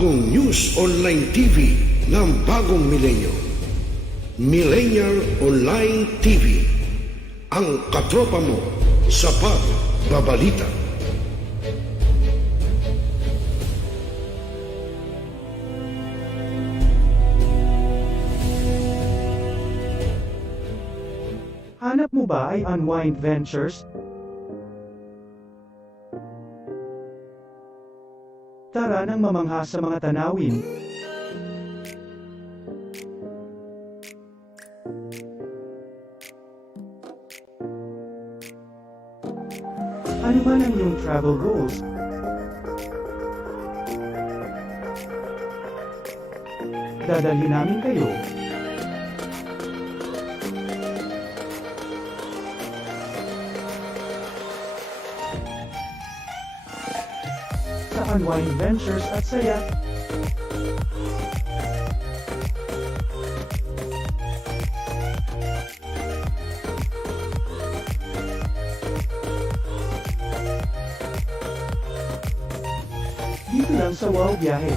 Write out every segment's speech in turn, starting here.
Bagong News Online TV ng bagong milenyo. Millennial Online TV. Ang katropa mo sa pagbabalita. Hanap mo ba ay Unwind Ventures? Tara nang mamangha sa mga tanawin. Ano man ang iyong travel goals? Dadalhin namin kayo. Sa Unwind Ventures at saya. Dito lang sa Wow Biyahe.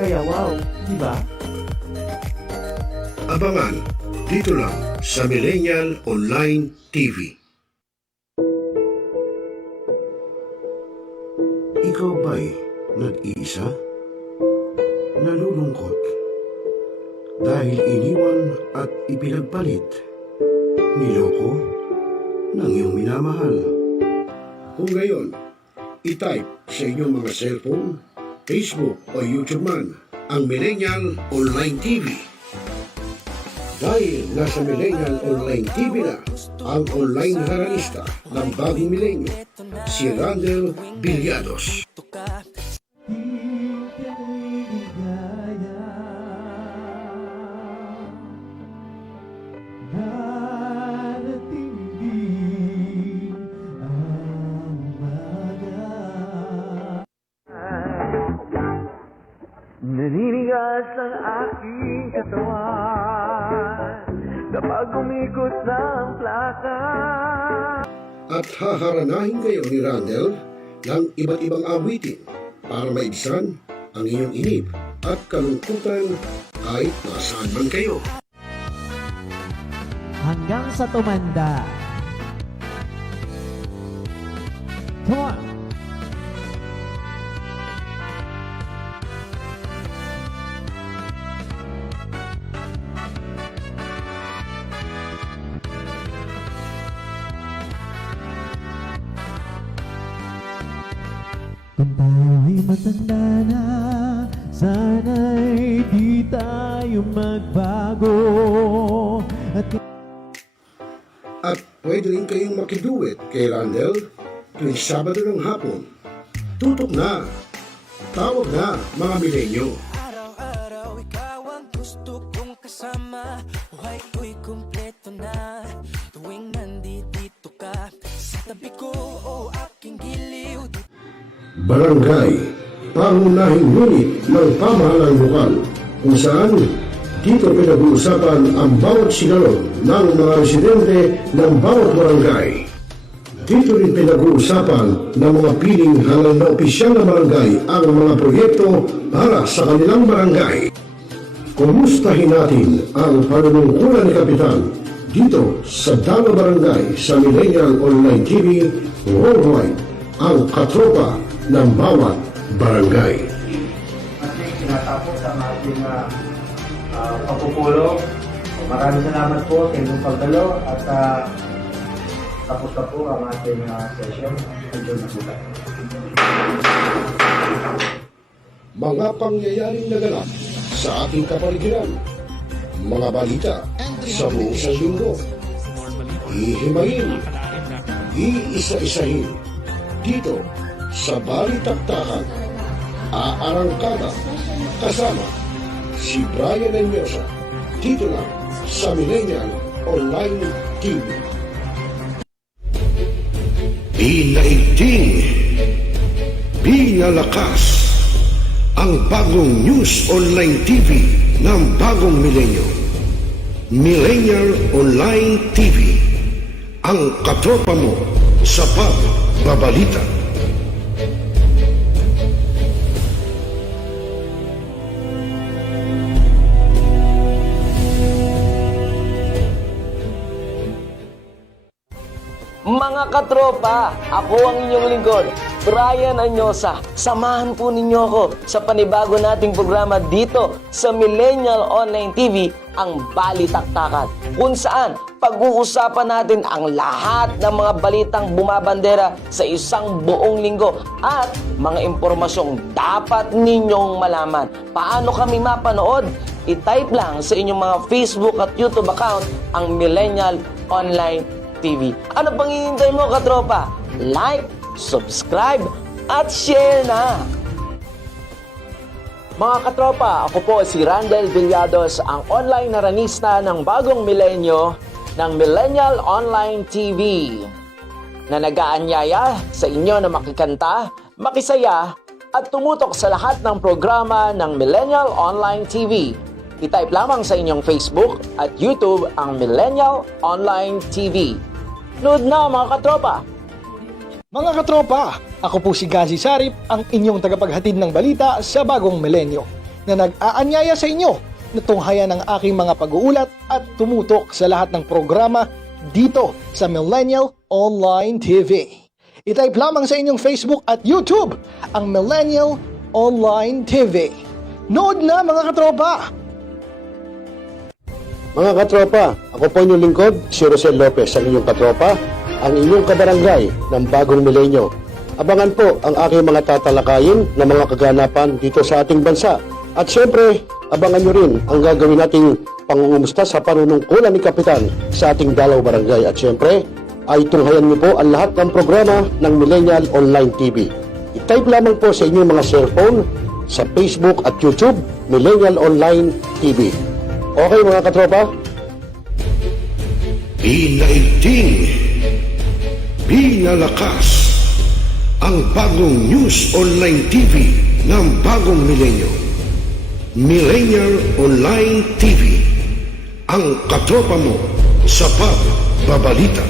Kaya wow, di ba? Abangan dito lang sa Millennial Online TV. Ikaw ba'y nag-iisa? Nalulungkot dahil iniwan at ipinagpalit, niloko ng iyong minamahal. Kung ngayon, i-type sa inyong mga cellphone, Facebook o YouTube man ang Millennial Online TV. Dahil nasa Millennial Online TV na ang online haralista ng bagong milenyo, si Randel Villados. Naninigas ang aking katawan kapag umikot ng plaka. At haharanahin kayo ni Randel ng iba't ibang awitin para maibsan ang iyong inip at kalungkutan kahit nasaan man kayo. Hanggang sa tumanda. Come on! Kung tayo'y matanda na, sana'y di tayo magbago. At pwede rin kayong makiduet kay Randel tuwing Sabado ng hapon. Tutok na! Tawag na mga milenyo! Araw-araw ikaw ang gusto kong kasama. Buhay ko'y kumpleto na tuwing nandito ka sa tabi ko o aking giliw. Barangay, pangunahing unit ng pamahalang lokal kung saan dito pinag-uusapan ang bawat sinalog ng mga residente ng bawat barangay. Dito rin pinag-uusapan ng mga piling halal na opisyal na barangay ang mga proyekto para sa kanilang barangay. Kumustahin natin ang panunungkulan ni Kapitan dito sa Dalo Barangay sa Millennial Online TV Worldwide, ang katropa ng bawat barangay. Ating tinatapos ang ating pagpupulong. Maraming salamat po sa inyong pagdalo at tapos na po ang ating session. Enjoy na po tayo. Mga pangyayaring naganap sa ating kapaligiran, mga balita sa buong linggo, ihimayin, iisa-isahin, dito sa Balitaktakan, aarangkada, kasama si Brian Enyosa, dito lang sa Millennial Online TV. Pinaigting, pinalakas, ang bagong News Online TV ng bagong milenyo. Millennial Online TV. ang katropa mo sa pagbabalita. Mga katropa, ako ang inyong lingkod, Brian Anyosa. Samahan po ninyo ako sa panibago nating programa dito sa Millennial Online TV, ang Balitaktakan, kung saan pag-uusapan natin ang lahat ng mga balitang bumabandera sa isang buong linggo at mga impormasyong dapat ninyong malaman. Paano kami mapanood? I-type lang sa inyong mga Facebook at YouTube account ang Millennial Online TV. Ano pang hihintay mo, katropa? Like, subscribe, at share na! Mga katropa, ako po si Randel Villados, ang online naranista ng bagong milenyo ng Millennial Online TV, na nag-aanyaya sa inyo na makikanta, makisaya, at tumutok sa lahat ng programa ng Millennial Online TV. I-type lamang sa inyong Facebook at YouTube ang Millennial Online TV. Nood na mga katropa! Mga katropa, ako po si Gazi Sarip, ang inyong tagapaghatid ng balita sa bagong milenyo, na nag-aanyaya sa inyo na tunghayan ang aking mga pag-uulat at tumutok sa lahat ng programa dito sa Millennial Online TV. I-type lamang sa inyong Facebook at YouTube ang Millennial Online TV. Nood na mga katropa! Mga katropa, ako po inyong lingkod, si Rosel Lopez, ang inyong katropa, ang inyong kabarangay ng bagong milenyo. Abangan po ang aking mga tatalakayin na mga kaganapan dito sa ating bansa. At syempre, abangan nyo rin ang gagawin nating pangungumusta sa panunungkulan ni Kapitan sa ating Dalaw Barangay. At syempre, ay tunghayan nyo po ang lahat ng programa ng Millennial Online TV. I-type lamang po sa inyong mga cellphone sa Facebook at YouTube, Millennial Online TV. Okay mga katropa? Pinaigting, pinalakas ang bagong News Online TV ng bagong milenyo. Millennial Online TV, ang katropa mo sa pagbabalita.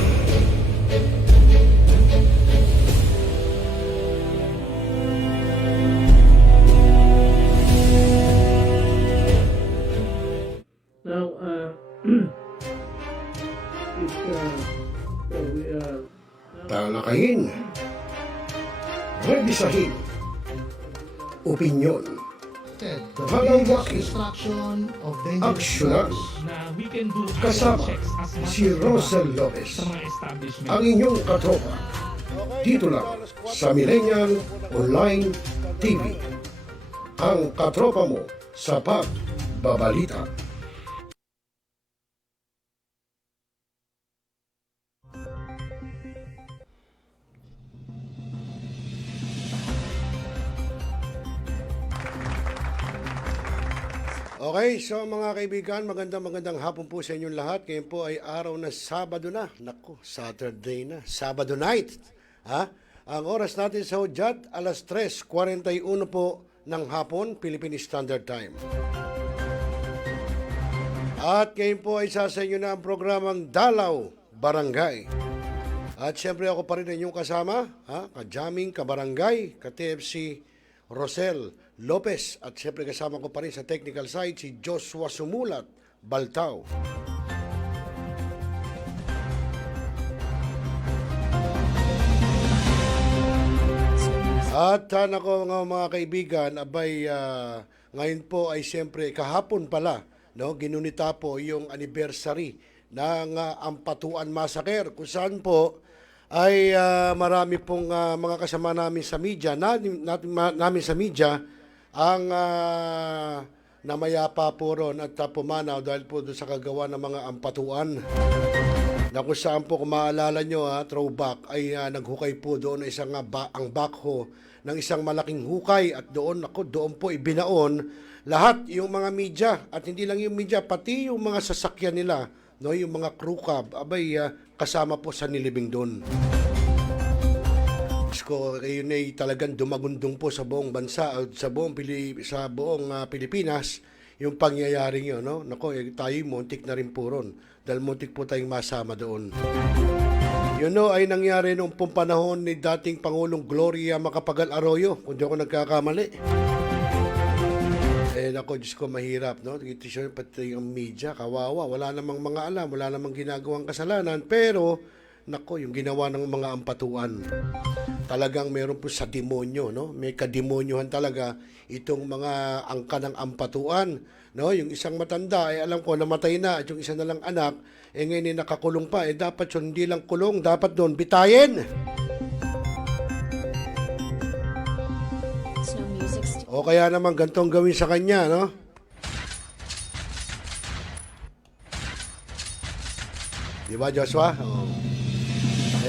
Now, Talakayin, revisahin, opinyon, palawakin, aksyonan. Kasama si Rosel Lopez, ang inyong katropa, dito lang sa Millennial Online TV, ang katropa mo sa pagbabalita. Okay, so mga kaibigan, magandang hapon po sa inyong lahat. Ngayon po ay araw na Sabado na. Naku, Saturday na. Sabado night. Ha? Ang oras natin sa Hudyat, alas 3:41 po ng hapon, Philippine Standard Time. At ngayon po ay sasa inyo na ang programang Dalaw Barangay. At siyempre ako pa rin ang inyong kasama, ka-jamming, ka-barangay, ka-TFC, Rosel Lopez, at siyempre kasama ko pa rin sa technical side si Joshua Sumulat Baltao. At nako mga kaibigan, abay ngayon po ay siyempre kahapon pala, no, ginunita po yung anniversary ng Ampatuan Massacre, kung saan po ay marami pong mga kasama namin sa media, namin sa media, ang namayapa po ron at pumanaw dahil po doon sa kagawa ng mga ampatuan. Na kung saan po, kung maalala nyo, throwback, ay naghukay po doon na isang ang backhoe ng isang malaking hukay, at doon po ibinaon lahat yung mga media, at hindi lang yung media, pati yung mga sasakyan nila, no, yung mga crew cab, abay kasama po sa nilibing doon. Ko yun ay talagang dumagundong po sa buong bansa, sa buong Pilipinas, yung pangyayaring yun, no? Nako, tayo muntik na rin po ron, dahil muntik po tayong masama doon. Yun no, ay nangyari noong pong panahon ni dating Pangulong Gloria Macapagal Arroyo, kung di ako nagkakamali. Nako, Diyos ko, mahirap, no? Ito siya, pati ang media, kawawa. Wala namang mga alam, wala namang ginagawang kasalanan. Pero, nako, yung ginawa ng mga ampatuan, talagang meron po sa demonyo, no? May kademonyohan talaga itong mga angka ng ampatuan, no? Yung isang matanda, alam ko, namatay na. At yung isa na lang anak, ngayon nakakulong pa. Dapat yun, hindi lang kulong, dapat doon bitayin. O kaya naman gantong gawin sa kanya, no? Di ba, Joshua? Oh.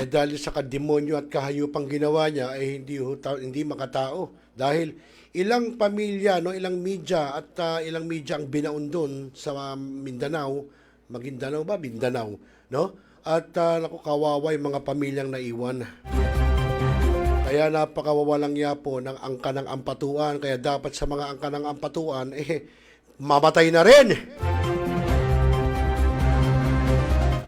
Dahil sa kademonyo at kahayupang ginawa niya, hindi makatao. Dahil ilang pamilya, no, ilang media at ilang media ang binaon doon sa Mindanao, Maguindanao ba? Mindanao, no? At naku, kawawa yung mga pamilyang naiwan. Kaya napakawawalang yapo ng angka ng ampatuan. Kaya dapat sa mga angka ng ampatuan, mamatay na rin.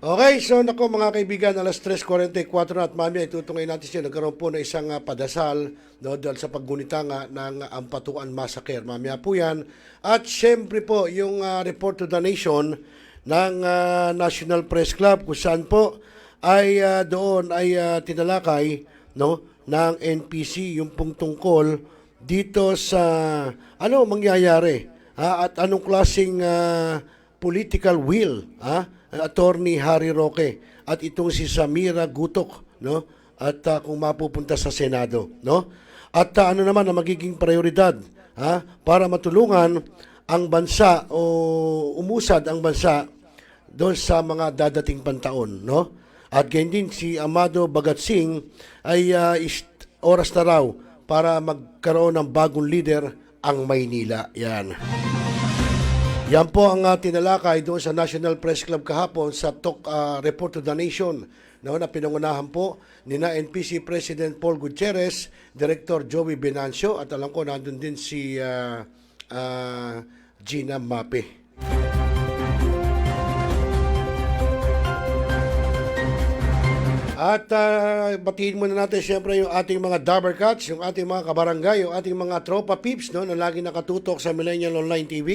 Okay, so nako mga kaibigan, alas 3:44 na at mamaya itutungay natin siya. Nagkaroon po na isang padasal, no, dahil sa paggunita nga ng Ampatuan Massacre. Mamaya po yan. At syempre po, yung report to the nation ng National Press Club, kung saan po ay doon ay tinalakay, no, ng NPC yung pong tungkol dito sa ano mangyayari at anong klaseng political will Attorney Harry Roque at itong si Samira Gutok, no, at kung mapupunta sa Senado, no, at ano naman ang magiging prioridad para matulungan ang bansa o umusad ang bansa doon sa mga dadating pantaon, no. At ganyan din si Amado Bhagat Singh ay oras na raw para magkaroon ng bagong leader ang Maynila. Yan. Yan po ang tinalakay doon sa National Press Club kahapon sa Report to the Nation, no, na pinangunahan po ni na NPC President Paul Gutierrez, Director Joey Venancio, at alam ko nandun din si Gina Mape. At batiin muna natin siyempre yung ating mga Dabber Cats, yung ating mga kabarangay, yung ating mga tropa peeps, no, na lagi nakatutok sa Millennial Online TV.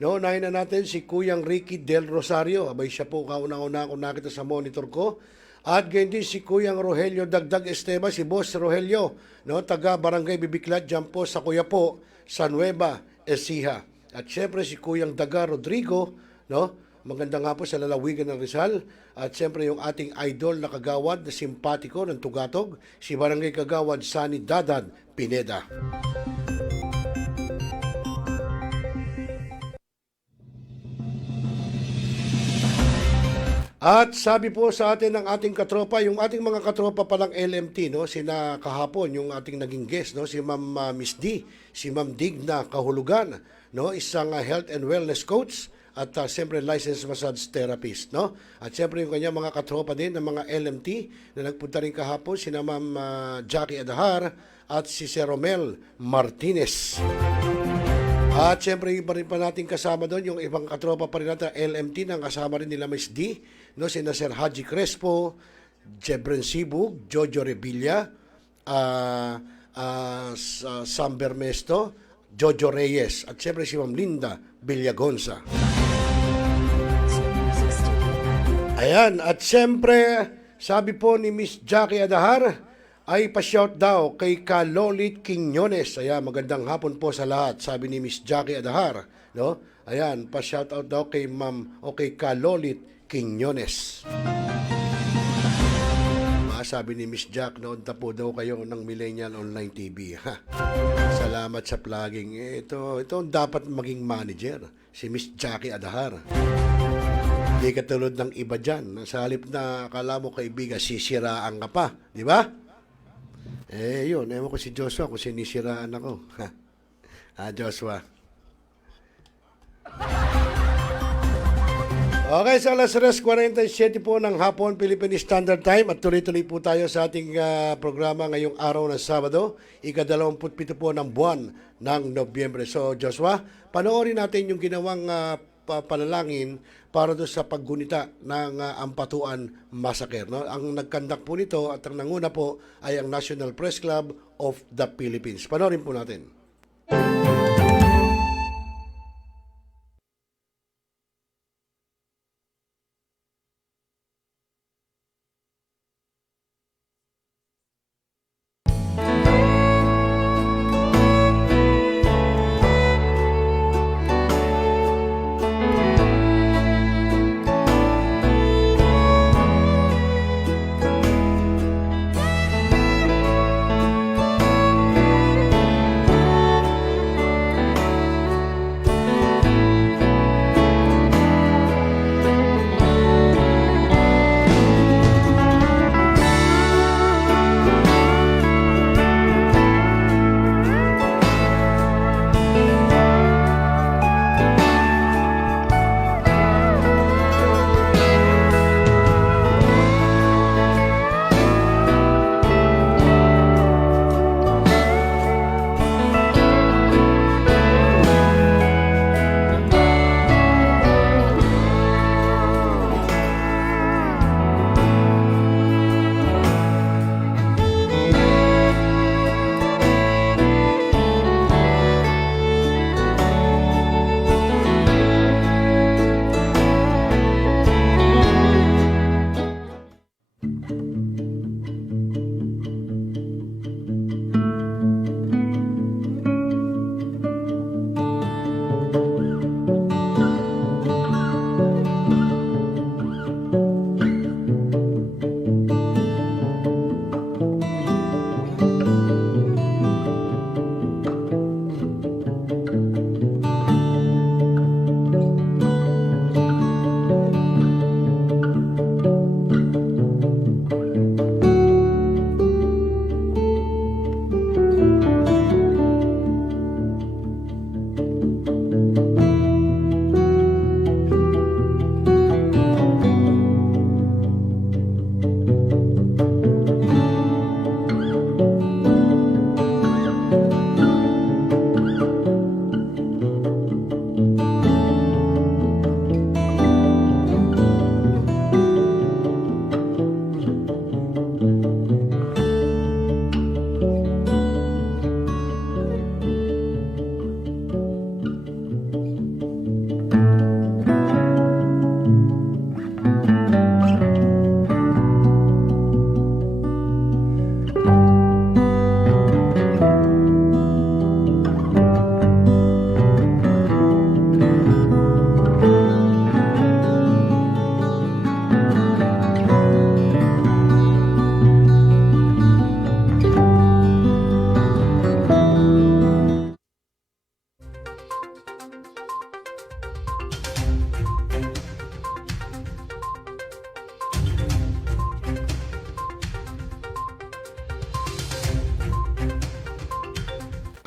No, unahin na natin si Kuyang Ricky Del Rosario. Abay, siya po kauna-una kung nakita sa monitor ko. At ganyan din si Kuyang Rogelio Dagdag Esteban, si Boss Rogelio, no, taga Barangay Bibiklat, dyan po sa Kuyapo, San Nueva, Ecija. At siyempre si Kuyang Daga Rodrigo, no, magandang nga po sa lalawigan ng Rizal. At siyempre yung ating idol na kagawad na simpatiko ng Tugatog, si Barangay Kagawad Sani Dadad Pineda. At sabi po sa atin ng ating katropa, yung ating mga katropa palang LMT, no, sina kahapon yung ating naging guest, no, si Ma'am Miss D, si Ma'am Digna Kahulugan, no, isang health and wellness coach at siyempre licensed massage therapist, no? At siyempre yung kanyang mga katropa din ng mga LMT na nagpunta rin kahapon, sina Ma'am Jackie Adahar at si Sir Romel Martinez. At siyempre iba rin pa natin kasama doon yung ibang katropa pa rin natin LMT na kasama rin nila Miss D, no, sina Sir Haji Crespo, Jebren Sibug, Jojo Revilla, Sam Bermesto, Jojo Reyes, at siyempre si Ma'am Linda Villagonza. Ayan, at siyempre, sabi po ni Miss Jackie Adahar, ay pa-shout daw kay Kalolit Quiñones. Ayan, magandang hapon po sa lahat, sabi ni Miss Jackie Adahar, no? Ayan, pa-shout out daw kay Ma'am o kay Kalolit Quiñones. Sabi ni Miss Jack, naunta po daw kayo ng Millennial Online TV. Salamat sa plugging. Ito ang dapat maging manager, si Miss Jackie Adahar. Hindi katulad ng iba dyan. Sa halip na akala mo kaibigan, sisiraan ka pa. Di ba? Yun. Ewan ko si Joshua kung sinisiraan ako. Joshua. Okay, sa alas 3:47 po ng hapon, Philippine Standard Time, at tuloy-tuloy po tayo sa ating programa ngayong araw ng Sabado, ika-27 po ng buwan ng Nobyembre. So, Joshua, panoorin natin yung ginawang panalangin para doon sa paggunita ng Ampatuan Massacre. No? Ang nagkandak po nito at ang nanguna po ay ang National Press Club of the Philippines. Panoorin po natin.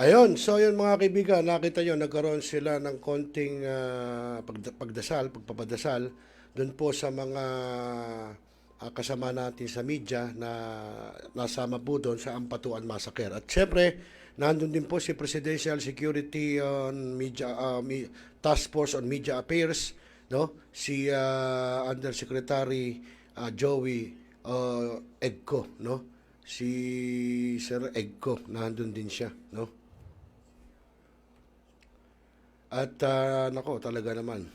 Ayun, so yun mga kaibigan, nakita nyo, nagkaroon sila ng konting pagpapadasal doon po sa mga kasama natin sa media na nasama po doon sa Ampatuan Massacre. At syempre, nandun din po si Presidential Security on Media, Task Force on Media Affairs, no? Si Undersecretary Joey Egco, no? Si Sir Egco, nandun din siya, no? At nako, talaga naman.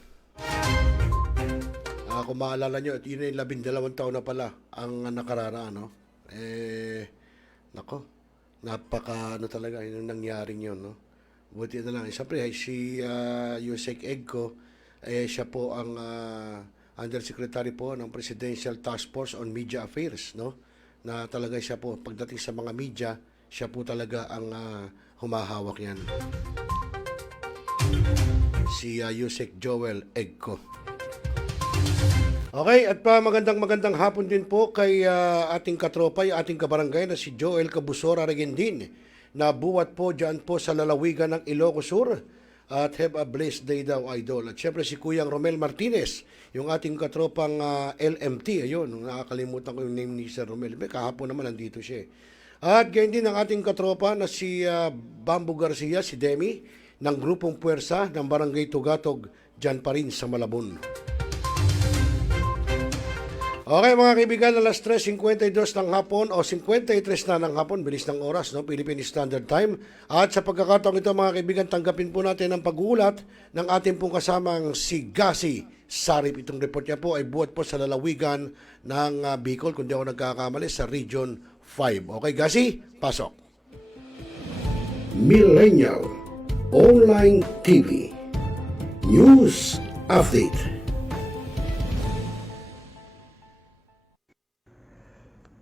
Kung maalala nyo, yun ay 12 taon na pala ang nakararaan, no? Nako, napaka, talaga, yung nangyaring yun, no? Buti na lang. Siyempre, si Yusek Egco, siya po ang Undersecretary po ng Presidential Task Force on Media Affairs, no? Na talaga siya po, pagdating sa mga media, siya po talaga ang humahawak yan. Si Yusek Joel Egco. Okay, at magandang hapon din po kay ating katropa, ating kabarangay na si Joel Cabusora Regendin, na buwat po dyan po sa lalawigan ng Ilocos Sur. At have a blessed day daw, idol. At syempre si Kuyang Romel Martinez, yung ating katropang LMT. Ayun, nakakalimutan ko yung name ni Sir Romel. Kahapon naman nandito siya. At ganyan din ang ating katropa na si Bambo Garcia, si Demi, ng grupong puwersa ng Barangay Tugatog dyan pa rin sa Malabon. Okay mga kaibigan, alas 3:52 ng hapon o 53 na ng hapon, bilis ng oras, no? Philippine Standard Time. At sa pagkakataong ito mga kaibigan, tanggapin po natin ang pag-uulat ng ating pong kasamang si Gasi Sarip. Itong report niya po ay buhat po sa lalawigan ng Bicol, kung di ako nagkakamali, sa Region 5. Okay Gasi, pasok. Millennial Online TV News Update.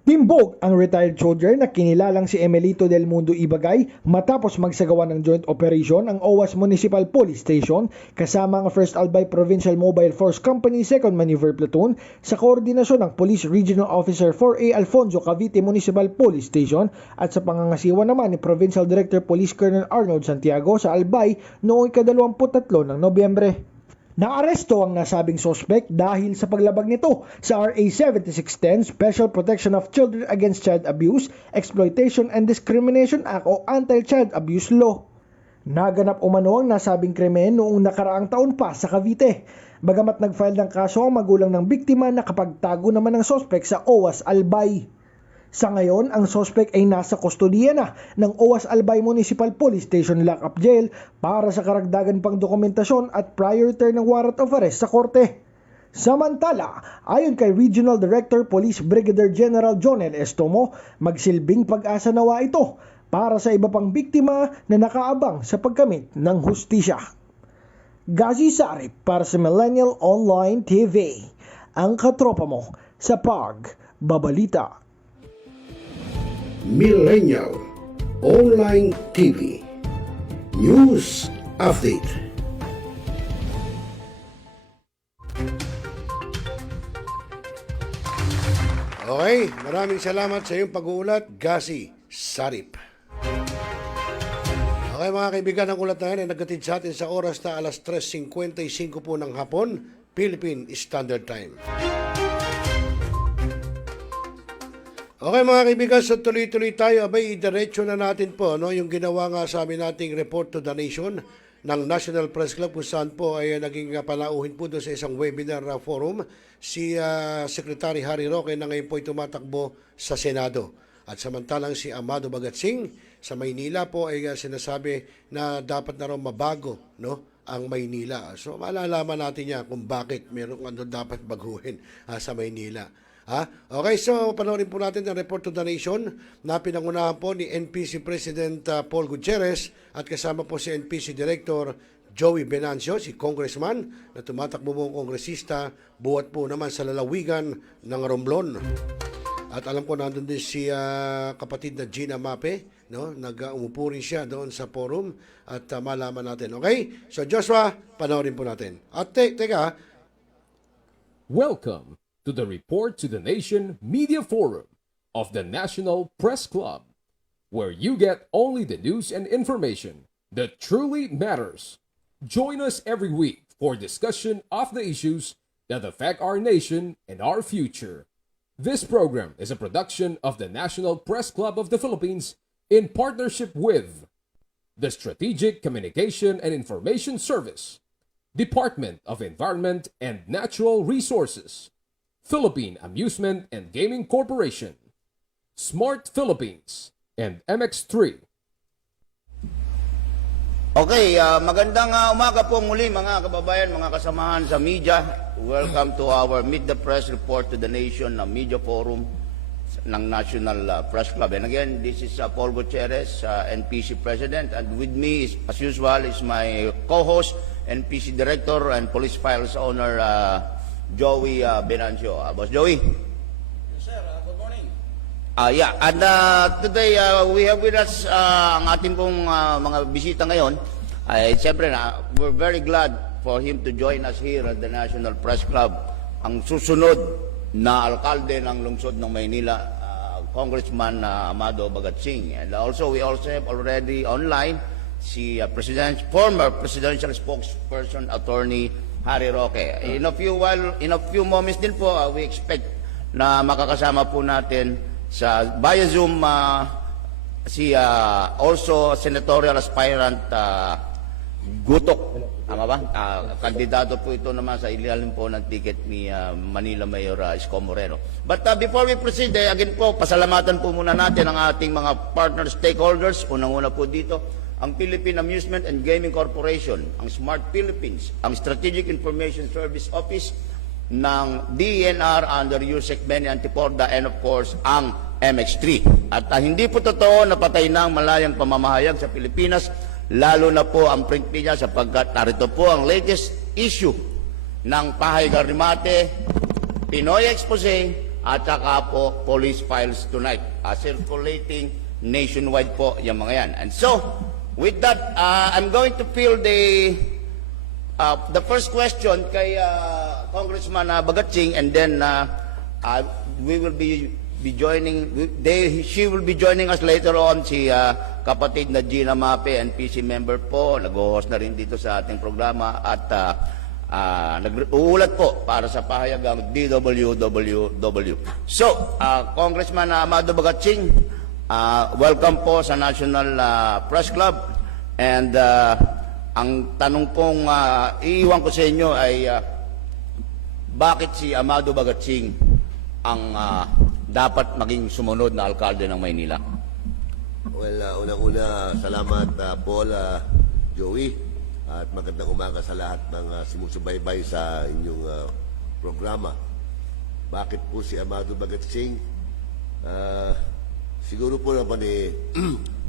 Timbog ang retired soldier na kinilalang si Emelito del Mundo Ibagay matapos magsagawa ng joint operation ang OWAS Municipal Police Station kasama ang 1st Albay Provincial Mobile Force Company 2nd Maneuver Platoon sa koordinasyon ng Police Regional Officer 4A Alfonso Cavite Municipal Police Station at sa pangangasiwa naman ni Provincial Director Police Colonel Arnold Santiago sa Albay noong ika-23 ng Nobyembre. Naaresto ang nasabing sospek dahil sa paglabag nito sa RA 7610 Special Protection of Children Against Child Abuse, Exploitation and Discrimination Act o Anti-Child Abuse Law. Naganap umano ang nasabing krimen noong nakaraang taon pa sa Cavite. Bagamat nag-file ng kaso ang magulang ng biktima, nakapagtago naman ng sospek sa OWAS Albay. Sa ngayon, ang sospek ay nasa kustodiya na ng OWAS Albay Municipal Police Station Lockup Jail para sa karagdagan pang dokumentasyon at prior term ng warrant of arrest sa korte. Samantala, ayon kay Regional Director Police Brigadier General Jonel Estomo, magsilbing pag-asa nawa ito para sa iba pang biktima na nakaabang sa pagkamit ng hustisya. Gazi Sarip para sa Millennial Online TV, ang katropa mo sa pagbabalita. Millennial Online TV News Update. Okay, maraming salamat sa iyong pag-uulat, Gasi Sarip. Okay mga kaibigan, ang ulat na yan ay nagkatid sa atin sa oras na alas 3:55 po ng hapon, Philippine Standard Time. Okay mga kaibigan, so tuloy-tuloy tayo. Abay, diretso na natin po yung ginawa nga sa amin nating Report to the Nation ng National Press Club kung saan po ay naging palauhin po doon sa isang webinar forum si Secretary Harry Roque na ngayon po ay tumatakbo sa Senado. At samantalang si Amado Bagatsing sa Maynila po ay sinasabi na dapat na raw mabago ang Maynila. So malalaman natin yan kung bakit mayroong dapat baguhin sa Maynila. Okay, so panoorin po natin ang Report to the Nation na pinangunahan po ni NPC President Paul Gutierrez at kasama po si NPC Director Joey Venancio, si Congressman na tumatakbo pong kongresista, buhat po naman sa lalawigan ng Romblon. At alam ko nandun din si kapatid na Gina Mape, nag-umupo rin siya doon sa forum at malaman natin. Okay, so Joshua, panoorin po natin. At teka. Welcome to the Report to the Nation Media Forum of the National Press Club, where you get only the news and information that truly matters. Join us every week for discussion of the issues that affect our nation and our future. This program is a production of the National Press Club of the Philippines in partnership with the Strategic Communication and Information Service, Department of Environment and Natural Resources, Philippine Amusement and Gaming Corporation, Smart Philippines, and MX3. Okay, magandang umaga po muli mga kababayan, mga kasamahan sa media. Welcome to our Meet the Press Report to the Nation na Media Forum ng National Press Club. And again, this is Paul Gutierrez, NPC President, and with me, as usual, is my co-host, NPC Director and Police Files Owner, Joey Venancio. Boss Joey? Yes, sir. Good morning. Yeah, and today we have with us ang ating pong mga bisita ngayon. Siyempre, we're very glad for him to join us here at the National Press Club. Ang susunod na alkalde ng lungsod ng Maynila, Congressman Amado Bagatsing. And also, we also have already online si former presidential spokesperson, Attorney Harry Roque. In a few moments din po, we expect na makakasama po natin sa via Zoom si also senatorial aspirant Gutok. Tama ba? Kandidato po ito naman sa ilalim po ng ticket ni Manila Mayor Isko Moreno. But before we proceed, again po, pasalamatan po muna natin ang ating mga partner stakeholders. Unang-una po dito, ang Philippine Amusement and Gaming Corporation, ang Smart Philippines, ang Strategic Information Service Office ng DENR under Yusek Benny Antiporda, and of course, ang MX3. At hindi po totoo na patay na ang malayang pamamahayag sa Pilipinas, lalo na po ang print media, sapagkat narito po ang latest issue ng Pahay Garnimate, Pinoy Expose, at saka po Police Files Tonight, circulating nationwide po yung mga yan. And so, with that, I'm going to field the first question kay Congressman Bagatsing, and then we will be joining. She will be joining us later on. Si kapatid na Gina Mape, NPC member po, nag-host na rin dito sa ating programa, at nag-uulat po para sa pahayagang DWWW. So, Congressman Amado Bagatsing, welcome po sa National Press Club, and ang tanong pong iiwan ko sa inyo ay bakit si Amado Bagatsing ang dapat maging sumunod na alkalde ng Maynila? Well, unang-una, salamat Paul, Joey, at magandang umaga sa lahat ng sumusubaybay sa inyong programa. Bakit po si Amado Bagatsing? Siguro po naman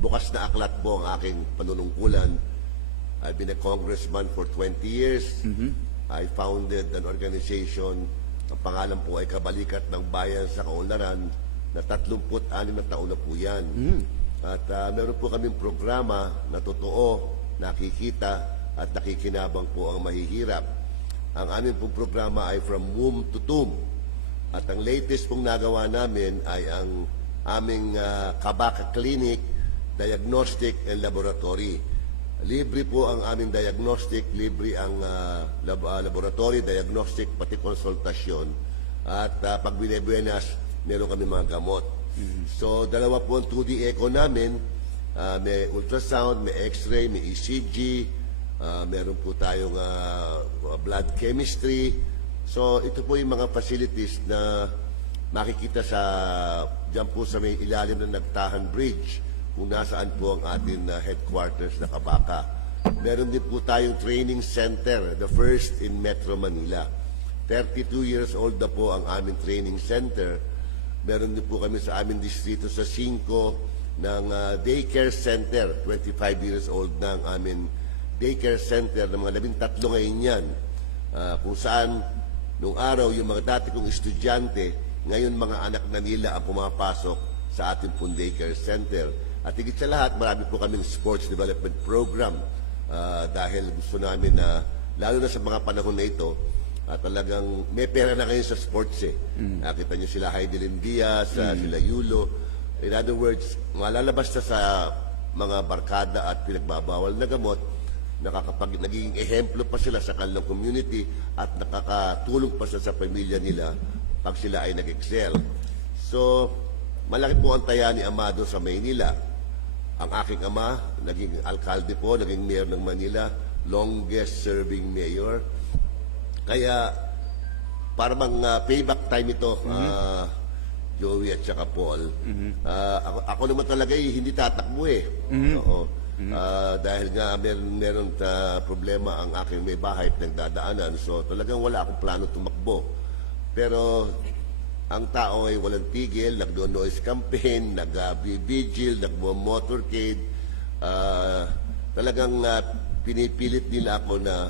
bukas na aklat po ang aking panunungkulan. I've been a congressman for 20 years. I founded an organization, ang pangalan po ay Kabalikat ng Bayan sa Kaunlaran, na 36 na taon na po yan. At meron po kaming programa na totoo, nakikita at nakikinabang po ang mahihirap. Ang aming pong programa ay From Womb to Tomb. At ang latest pong nagawa namin ay ang aming Kabaka Clinic, Diagnostic and Laboratory. Libre po ang aming diagnostic, libre ang laboratory, diagnostic, pati konsultasyon. At pag binebuenas, meron kami mga gamot. So, dalawa po ang 2D echo namin. May ultrasound, may x-ray, may ECG, meron po tayong blood chemistry. So, ito po yung mga facilities na makikita dyan po sa may ilalim ng Nagtahan Bridge, kung nasaan po ang ating headquarters na Kabaka. Meron din po tayong training center, the first in Metro Manila. 32 years old na po ang aming training center. Meron din po kami sa aming distrito sa 5 ng daycare center. 25 years old na ang aming daycare center, ng mga 13 ngayon yan. Kung saan, nung araw, yung mga dati kong estudyante, ngayon mga anak na nila ang pumapasok sa ating pong daycare center. At higit sa lahat, marami po kaming sports development program dahil gusto namin na, lalo na sa mga panahon na ito, talagang may pera na ngayon sa sports Nakita niyo sila Heidelin Diaz, sila Yulo. In other words, malalabas na sa mga barkada at pinagbabawal na gamot, nagiging ehemplo pa sila sa kanilang community at nakakatulong pa sila sa pamilya nila pag sila ay nag-excel. So, malaki po ang taya ni Amado sa Maynila. Ang aking ama, naging alkalde po, naging mayor ng Manila, longest serving mayor. Kaya, parang payback time ito, Joey at saka Paul. Ako naman talaga hindi tatakbo Oo. Dahil nga meron problema ang aking may bahay at nagdadaanan. So talagang wala akong plano tumakbo. Pero ang tao ay walang tigil, nagdo-noise campaign, nag-vigil, nagmo-motorcade. Talagang pinipilit nila ako na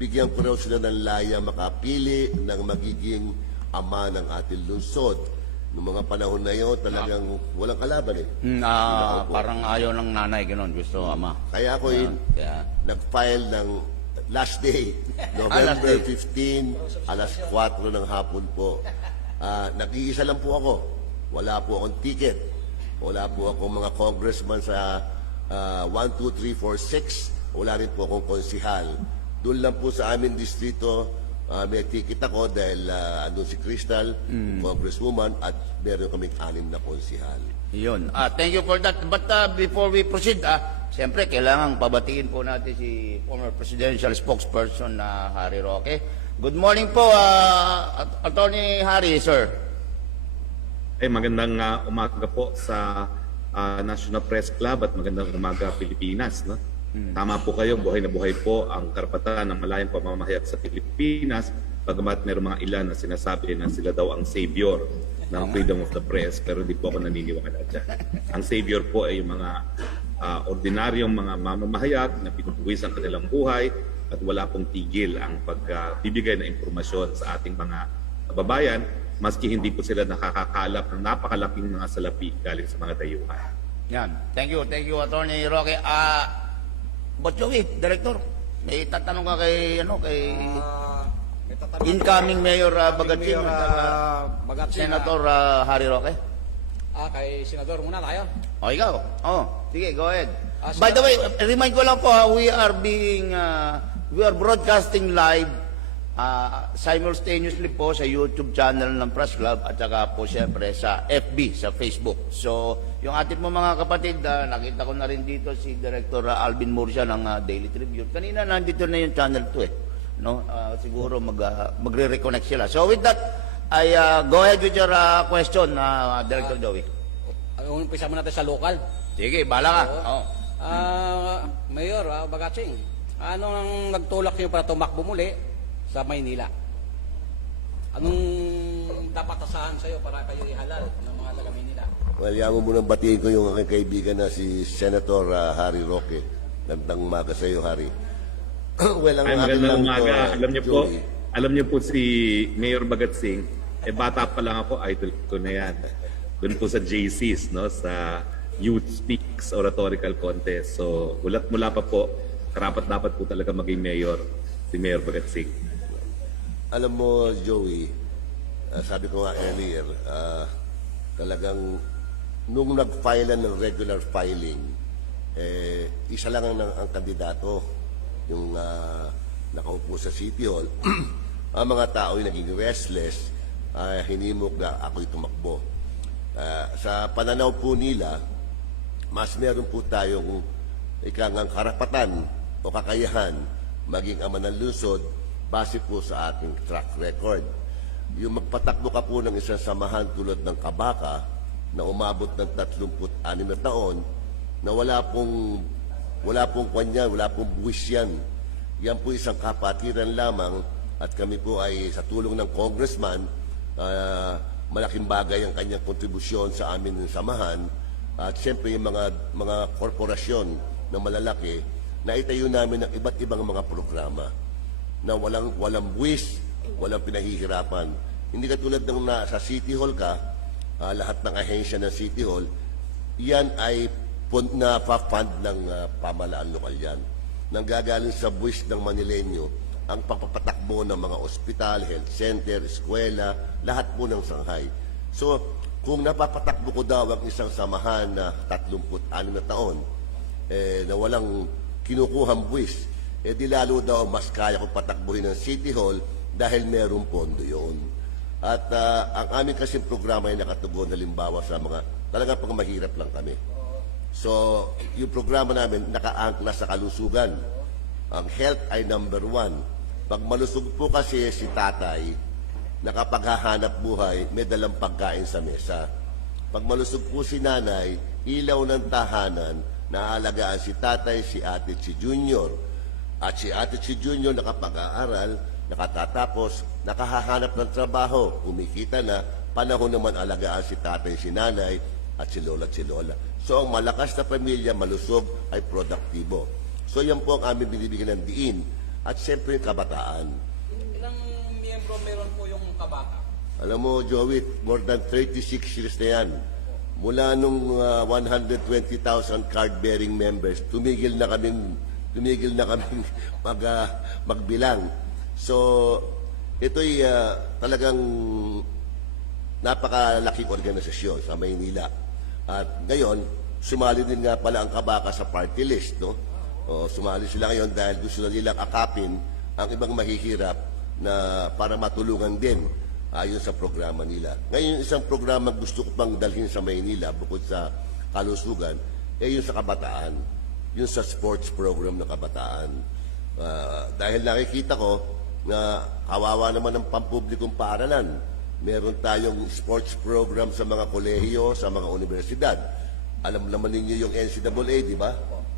bigyan ko raw sila ng laya makapili ng magiging ama ng ating lungsod. Noong mga panahon na yun, talagang walang kalaban Parang ayaw ng nanay, gano'n. Gusto ama. Kaya ako nag-file ng last day, November 15, alas 4 ng hapon po. Nag-iisa lang po ako. Wala po akong ticket. Wala po akong mga congressman sa 1, 2, 3, 4, 6. Wala rin po akong konsihal. Doon lang po sa aming distrito, May ticket ako dahil andun si Crystal, congresswoman, at meron kaming 6 na konsihal. Yun. Thank you for that. But before we proceed, siyempre, kailangan pabatiin po natin si former presidential spokesperson na Harry Roque. Good morning po, Attorney Harry, sir. Magandang umaga po sa National Press Club at magandang umaga Pilipinas. No? Tama po kayo, buhay na buhay po ang karapatan ng malayang pamamahayag sa Pilipinas, bagamat mayroong mga ilan na sinasabi na sila daw ang savior ng freedom of the press, pero hindi po ako naniniwala dyan. Ang savior po ay yung mga ordinaryong mga mamamahayag na pinupuwis ang kanilang buhay at wala pong tigil ang pagbibigay ng impormasyon sa ating mga kababayan, maski hindi po sila nakakakalap ng napakalaking mga salapi galing sa mga dayuhan. Yan. Thank you, Attorney Roque. But Joey, Director, may tatanong ka kay incoming Mayor Bagatsing at Senator Harry Roque? Kay Senador muna tayo. Ikaw? Sige, go ahead. By the way, remind ko lang po, we are broadcasting live simultaneously po sa YouTube channel ng Press Club at saka po siyempre sa FB, sa Facebook. So, yung ating po mga kapatid, nakita ko na rin dito si Director Alvin Murcia ng Daily Tribune. Kanina nandito na yung channel 2 no? Siguro magre-reconnect sila. So with that, I go ahead with your question, Director Joey. Umpisa mo natin sa local. Sige, bala ka. Mayor Bagatsing, ano ang nagtulak niyo para tumakbo muli sa Maynila? Anong dapat asahan sa'yo para kayo ihalal ng mga taga Maynila? Well, yaman mo nang batiin ko yung aking kaibigan na si Senator Harry Roque. Gandang umaga sa iyo, Harry. Well, ang magandang umaga. Alam niyo po si Mayor Bagatsing, bata pa lang ako, idol ko na yan. Doon po sa JCs, no, sa Youth Speaks Oratorical Contest. So, mula pa po, karapat-dapat po talaga maging mayor, si Mayor Bagatsing. Alam mo, Joey, sabi ko nga earlier, talagang nung nag-file ng regular filing, isa lang ang kandidato, yung nakaupo sa City Hall. Ang mga tao ay naging restless, hinimok na ako'y tumakbo. Sa pananaw po nila, mas meron po tayong ikangang karapatan o kakayahan maging ama ng lungsod base po sa ating track record. Yung magpatakbo ka po ng isang samahan tulad ng Kabaka na umabot ng 36 na taon na wala pong kanya, wala pong buwis yan. Yan po isang kapatiran lamang at kami po ay sa tulong ng congressman, malaking bagay ang kanyang kontribusyon sa amin ng samahan at siyempre yung mga korporasyon na malalaki na itayo namin ng iba't ibang mga programa na walang buwis, walang pinahihirapan. Hindi katulad ng sa City Hall ka, lahat ng ahensya ng City Hall, yan ay na-fund ng pamahalaan lokal yan. Nanggagaling sa buwis ng Manileño ang pagpapatakbo ng mga ospital, health center, eskwela, lahat po ng Shanghai. So, kung napapatakbo ko daw ang isang samahan na 36 na taon, na walang kinukuhang buwis, di lalo daw mas kaya ko patakbuhin ng City Hall dahil merong pondo yun. At ang aming kasing programa ay nakatugon halimbawa sa mga talagang pang mahirap lang kami. So, yung programa namin nakaangkla sa kalusugan. Ang health ay number 1. Pag malusog po kasi si tatay, nakapaghahanap buhay, may dalang pagkain sa mesa. Pag malusog po si nanay, ilaw ng tahanan, naaalagaan si tatay, si ate, si junior. At si ate, si junior nakapag-aaral, nakatatapos, nakahahanap ng trabaho, kumikita na, panahon naman alagaan si tatay, si nanay, at si lola at si lola. So ang malakas na pamilya, malusog, ay produktibo. So yan po ang aming binibigyan ng diin. At siyempre yung kabataan. Ilang miyembro meron po yung Kabaka? Alam mo, Joey, more than 36 years na yan. Mula nung 120,000 card-bearing members, tumigil na kaming magbilang. So, ito'y talagang napakalaking organisasyon sa Maynila. At ngayon, sumali din nga pala ang Kabaka sa party list, no? O, sumali sila ngayon dahil gusto na nilang akapin ang ibang mahihirap na para matulungan din ayon sa programa nila. Ngayon, isang programa gusto ko pang dalhin sa Maynila bukod sa kalusugan, yung sa kabataan, yung sa sports program ng kabataan. Dahil nakikita ko na kawawa naman ng pampublikong paaralan. Meron tayong sports program sa mga kolehiyo, sa mga universidad. Alam naman ninyo yung NCAA, di ba?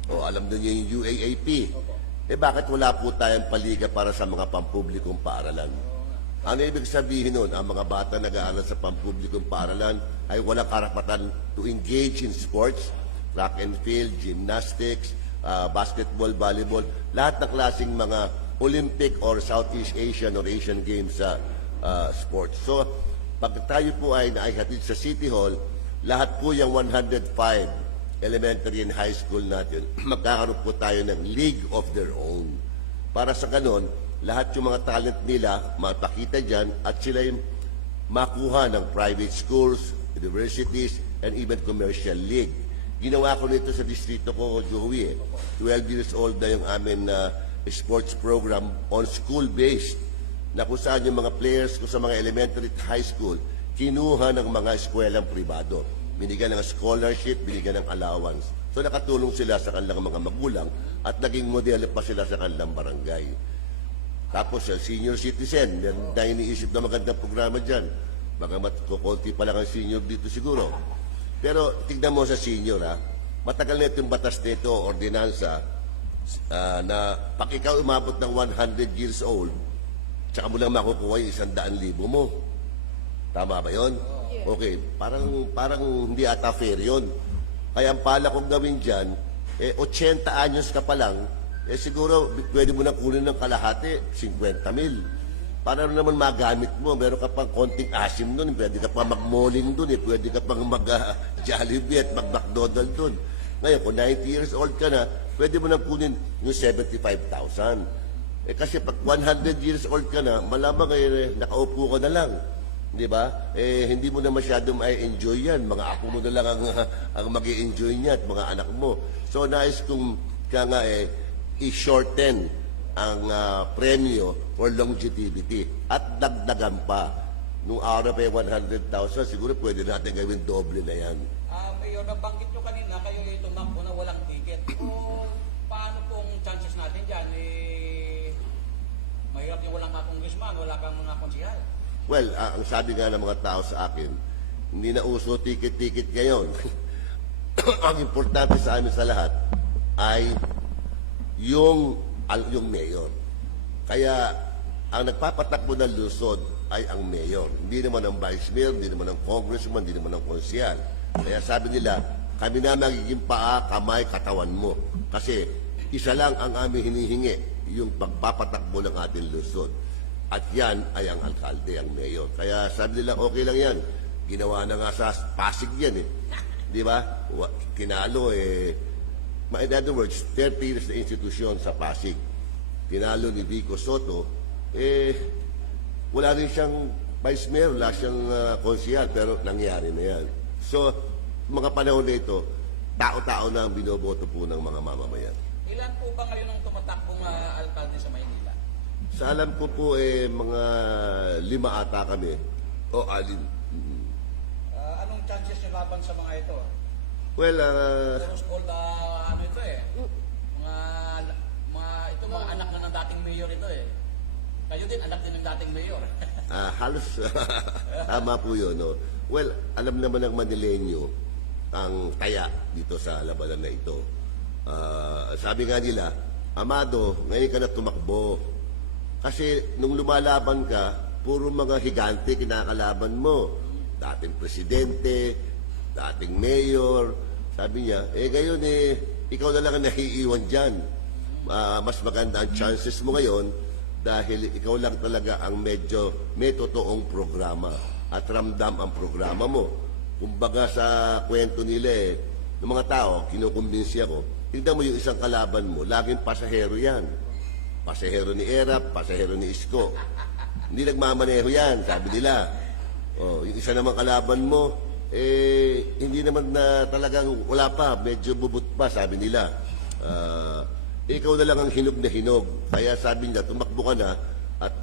O alam niyo yung UAAP. Bakit wala po tayong paliga para sa mga pampublikong paaralan? Ano ibig sabihin nun? Ang mga bata nag-aaral sa pampublikong paaralan ay walang karapatan to engage in sports, track and field, gymnastics, basketball, volleyball, lahat ng klaseng mga Olympic or Southeast Asian or Asian Games sa sports. So, pag tayo po ay naihatid sa City Hall, lahat po yung 105 elementary and high school natin, magkakaroon po tayo ng league of their own. Para sa ganon, lahat yung mga talent nila mapakita dyan at sila yung makuha ng private schools, universities, and even commercial league. Ginawa ko nito sa distrito ko, Joey. 12 years old na yung amin sports program on school-based na kung saan yung mga players ko sa mga elementary at high school kinuha ng mga eskwelang pribado. Binigyan ng scholarship, binigyan ng allowance. So nakatulong sila sa kanilang mga magulang at naging modelo pa sila sa kanilang barangay. Tapos senior citizen, meron na iniisip na magandang programa dyan. Baka kukunti pa lang ang senior dito siguro. Pero tignan mo sa senior, matagal na itong batas nito, ordinansa, na pag ikaw umabot ng 100 years old, tsaka mo lang makukuha yung 100,000 mo. Tama ba yun? Okay, parang hindi ata fair yun. Kaya ang pala kong gawin dyan, 80 anyos ka pa lang, siguro pwede mo na kunin ng kalahati, 50,000. Para naman magamit mo, meron ka pang konting asim doon, pwede ka pang mag-malling doon, pwede ka pang mag-Jollibee at mag-McDonald doon. Ngayon, kung 90 years old ka na, pwede mo na kunin yung 75,000. Kasi pag 100 years old ka na, malamang nakaupo ka na lang. Di ba? Hindi mo na masyado ma-enjoy yan. Mga ako mo na lang ang mag-i-enjoy niya at mga anak mo. So, nais kong i-shorten ang premyo for longevity at dagdagan pa. Nung araw pa 100,000, siguro pwede natin gawin doble na yan. Mayor, nabanggit nyo kanina, kayo yung tumakbo na walang ticket. O paano pong chances natin dyan? Mahirap yung walang mga congressman, wala kang mga konsihal. Well, ang sabi nga ng mga tao sa akin, hindi na uso ticket-ticket ngayon. Ang importante sa amin sa lahat ay yung mayor. Kaya ang nagpapatakbo ng Luzon ay ang mayor. Hindi naman ang vice mayor, hindi naman ang congressman, hindi naman ang konsyal. Kaya sabi nila, kami na magiging paa, kamay, katawan mo. Kasi isa lang ang aming hinihingi, yung pagpapatakbo ng ating Luzon. At yan ay ang alkalde, ang mayor. Kaya sabi nila, okay lang yan. Ginawa na nga sa Pasig yan Di ba? Kinalo in other words, 30 years na institusyon sa Pasig. Tinalo ni Vico Soto, wala rin siyang vice mayor, wala siyang konsihal, pero nangyari na yan. So, mga panahon na ito, tao-tao na ang binoboto po ng mga mamamayan. Ilan po ba kayo nung tumatakbong alkalde sa Maynila? Sa alam ko po, mga 5 ata kami. O alin. Anong chances nyo laban sa mga ito? Well, Toros called, ano ito ito mga anak na ng dating mayor ito Kayo din, anak din ng dating mayor. halos tama po yun. No? Well, alam naman ng Manileño ang taya dito sa labanan na ito. Sabi nga nila, Amado, ngayon ka na tumakbo. Kasi nung lumalaban ka, puro mga higante kinakalaban mo. Dating presidente, dating mayor. Sabi niya, ngayon ikaw na lang ang nahiiwan dyan. Mas maganda ang chances mo ngayon dahil ikaw lang talaga ang medyo may totoong programa at ramdam ang programa mo. Kumbaga sa kwento nila ng mga tao, kinukumbinsi ako, tignan mo yung isang kalaban mo, laging pasahero yan. Pasahero ni Erap, pasahero ni Isko. Hindi nagmamaneho yan, sabi nila. Yung isa namang kalaban mo, hindi naman na talagang wala pa, medyo bubut pa, sabi nila. Ikaw na lang ang hinog na hinog. Kaya sabi niya, tumakbo ka na at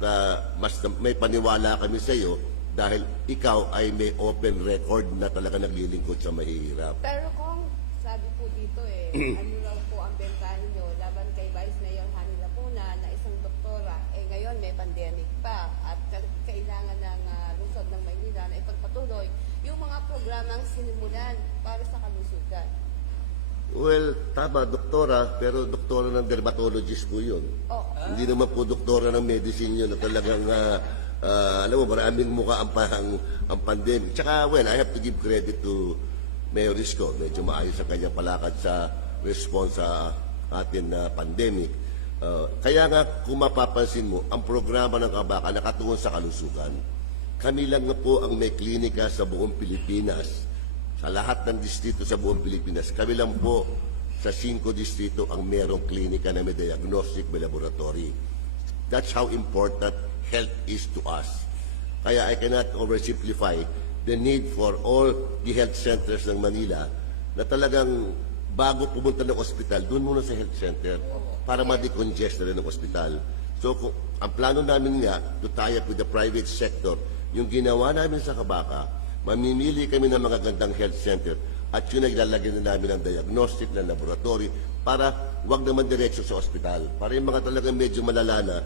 may paniwala kami sa iyo dahil ikaw ay may open record na talaga naglilingkod sa mahihirap. Pero kung sabi po dito ano lang po ang bentahin nyo laban kay Vice Mayor Hani Lacuna na isang doktora, ngayon may pandemic pa at kailangan ng lungsod ng Maynila na ipagpatuloy yung mga programang sinimulan para sa kalusugan. Well, tama, doktora, pero doktora ng dermatologist po yun. Hindi naman po doktora ng medicine yun na talagang, alam mo, maraming mukha ang pandemic. Tsaka, well, I have to give credit to Mayor Isko. Medyo maayos ang kanyang palakad sa response sa atin na pandemic. Kaya nga, kung mapapansin mo, ang programa ng Kabaka nakatuon sa kalusugan. Kami lang nga po ang may klinika sa buong Pilipinas. Sa lahat ng distrito sa buong Pilipinas, kami lang po sa 5 distrito ang merong klinika na may diagnostic, may laboratory. That's how important health is to us. Kaya I cannot oversimplify the need for all the health centers ng Manila na talagang bago pumunta ng ospital, doon muna sa health center para ma-decongest na rin ng ospital. So, ang plano namin nga to tie up with the private sector, yung ginawa namin sa Kabaka, mamimili kami ng mga gandang health center at yun ay lalagyan na namin ng diagnostic, ng laboratory para wag naman diretso sa ospital. Para yung mga talagang medyo malala na,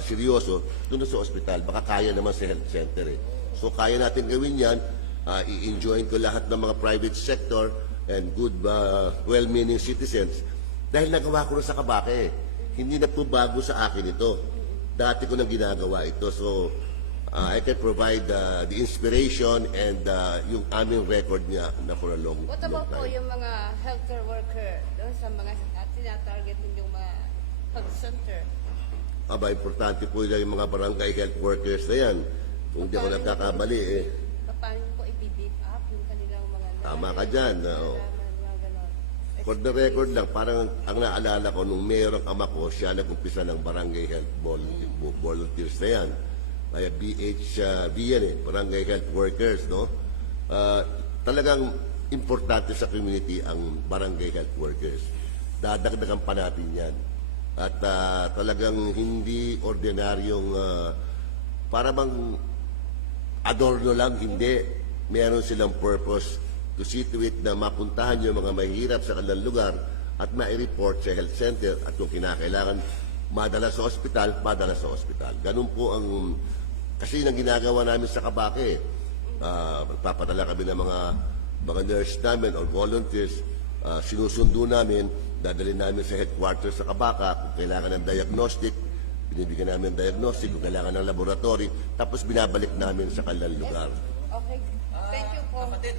seryoso, doon sa ospital. Baka kaya naman sa health center. So kaya natin gawin yan. I-enjoyin ko lahat ng mga private sector and good, well-meaning citizens. Dahil nagawa ko na sa Kabaka Hindi na po bago sa akin ito. Dati ko nang ginagawa ito. So, I can provide the inspiration and yung aming record niya na for a long time. What about po yung mga healthcare worker doon sa mga tinatarget yung mga health center? Aba, importante po yung mga barangay health workers na yan. Kung di ako nagkakamali Paano po i-beat up yung kanilang mga tama ka dyan. For the record lang, parang ang naalala ko nung mayroong ama ko, siya nag-umpisa ng barangay health volunteers na yan. Kaya BHV yan Barangay Health Workers, no? Talagang importante sa community ang Barangay Health Workers. Dadagdagan pa natin yan. At talagang hindi ordinaryong, para bang adorno lang, hindi. Meron silang purpose to see to it na mapuntahan yung mga mahirap sa kanilang lugar at ma-report sa health center at kung kinakailangan madala sa ospital, madala sa ospital. Ganun po ang kasi nang ginagawa namin sa Kabaka magpapadala kami ng mga nurse namin or volunteers, sinusundo namin, dadalhin namin sa headquarters sa Kabaka kung kailangan ng diagnostic, binibigyan namin ng diagnostic, kung kailangan ng laboratory, tapos binabalik namin sa kanilang lugar. Okay, thank you po. Kapatid,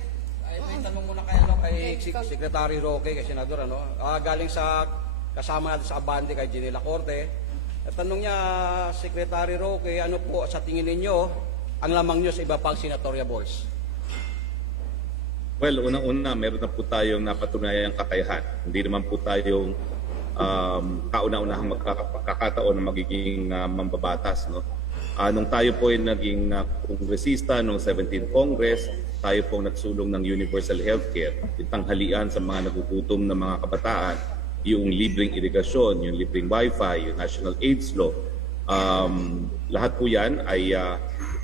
may tanong muna kay Secretary Roque, kay Senador, galing sa kasama natin sa Abante kay Ginela Corte. At tanong niya, Secretary Roque, ano po sa tingin ninyo ang lamang nyo sa iba pang senatorial balls? Well, unang-una, meron na po tayong napatunayang kakayahan. Hindi naman po tayong kauna-unahang magkakataon na magiging mambabatas. No? Nung tayo po ay naging kongresista noong 17th Congress, tayo po nagsulong ng universal healthcare, itanghalian sa mga nagugutom na mga kabataan, yung libreng irigasyon, yung libreng wifi, yung national AIDS law. Lahat po yan ay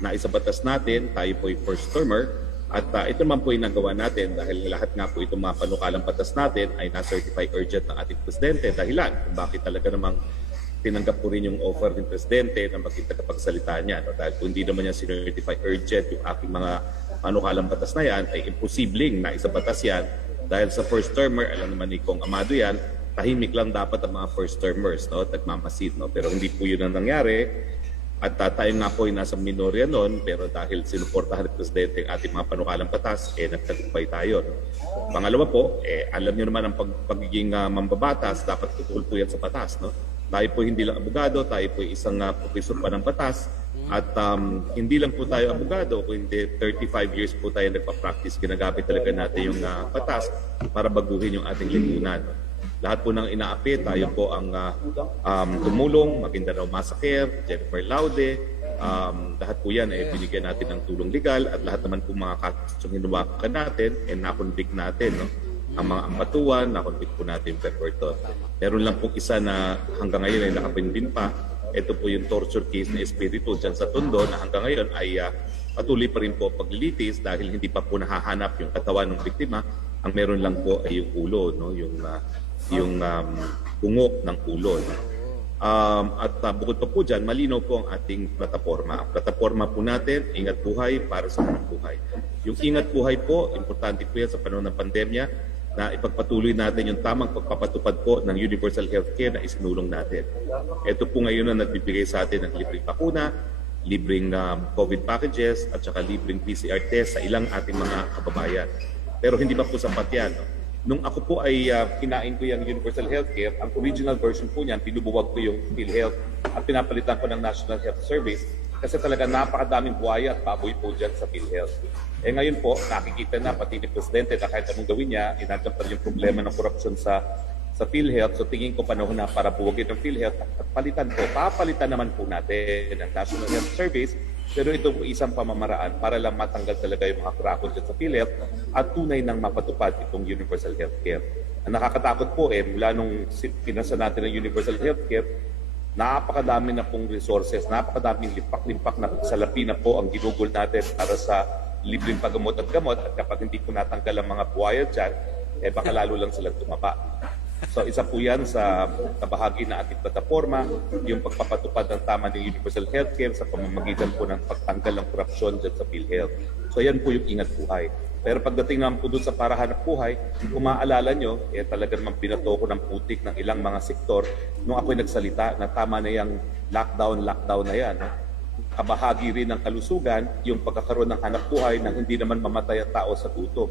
naisabatas natin. Tayo po ay first termer. At ito naman po yung nagawa natin dahil lahat nga po itong mga panukalang batas natin ay na-certify urgent ng ating Presidente. Dahilan kung bakit talaga namang tinanggap po rin yung offer ng Presidente na maging tagapagsalita niya. No? Dahil kung hindi naman niya sinertify urgent yung aking mga panukalang batas na yan, ay imposibleng na isabatas yan. Dahil sa first termer, alam naman ni Kong Amado yan, tahimik lang dapat ang mga first termers, no? Nagmamasid, no? Pero hindi po yun ang nangyari. At tayo nga po ay nasa minorya noon, pero dahil sinuportahan ng Presidente ang ating mga panukalang batas, nagtagumpay tayo. No? Pangalawa po, alam niyo naman ang pagiging mambabatas, dapat tutul po yan sa batas. No? Tayo po hindi lang abogado, tayo po isang profesor pa ng batas. At hindi lang po tayo abogado, kundi 35 years po tayo nagpa-practice. Ginagamit talaga natin yung batas para baguhin yung ating lipunan. Lahat po ng inaapi, tayo po ang tumulong, Maguindanao Massacre, Jennifer Laude, lahat po yan ay binigyan natin ng tulong legal at lahat naman po mga kasong hinuwakan natin nakonvict natin. No? Ang mga ambatuan, nakonvict po natin Pemberton. Meron lang po isa na hanggang ngayon ay nakapindin pa, Ito po yung torture case na espiritu dyan sa Tondo na hanggang ngayon ay patuloy pa rin po paglilitis dahil hindi pa po nahahanap yung katawan ng biktima. Ang meron lang po ay yung ulo, no? yung bungo ng ulo. No? Bukod pa po dyan, malinaw po ang ating plataforma. Ang plataforma po natin, Ingat Buhay para sa mga buhay. Yung Ingat Buhay po, importante po yan sa panahon ng pandemya na ipagpatuloy natin yung tamang pagpapatupad po ng universal healthcare na isinulong natin. Ito po ngayon na nagbibigay sa atin ng libreng bakuna, libreng COVID packages at saka libreng PCR test sa ilang ating mga kababayan. Pero hindi ba po sapat yan? No? Nung ako po ay kinain ko yung universal healthcare, ang original version po niyan, pinubuwag ko yung PhilHealth at pinapalitan ko ng National Health Service kasi talaga napakadaming buhaya at baboy po dyan sa PhilHealth. Eh ngayon po, nakikita na pati ni Presidente na kahit anong gawin niya, inadyan pa rin yung problema ng korupsyon sa PhilHealth. So tingin ko panahon na para buwagin ng PhilHealth at palitan po. Papalitan naman po natin ang National Health Service. Pero ito po isang pamamaraan para lang matanggal talaga yung mga kurakot dyan sa PhilHealth at tunay nang mapatupad itong universal healthcare. Ang nakakatakot po mula nung pinasa natin ng universal healthcare, napakadami na pong resources, napakadaming limpak-limpak na salapi na po ang ginugol natin para sa libreng paggamot at gamot at kapag hindi po natanggal ang mga buhaya dyan, baka lalo lang sila tumaba. So isa po yan sa kabahagi na ating plataforma, yung pagpapatupad ng tama ng universal healthcare sa pamamagitan po ng pagtanggal ng korupsyon dyan sa PhilHealth. So yan po yung Ingat Buhay. Pero pagdating naman po doon sa Parahanap Buhay, kung maaalala nyo, talaga naman binato ko ng putik ng ilang mga sektor nung ako'y nagsalita na tama na yung lockdown na yan. No? Kabahagi rin ng kalusugan yung pagkakaroon ng hanap buhay na hindi naman mamatay ang tao sa gutom.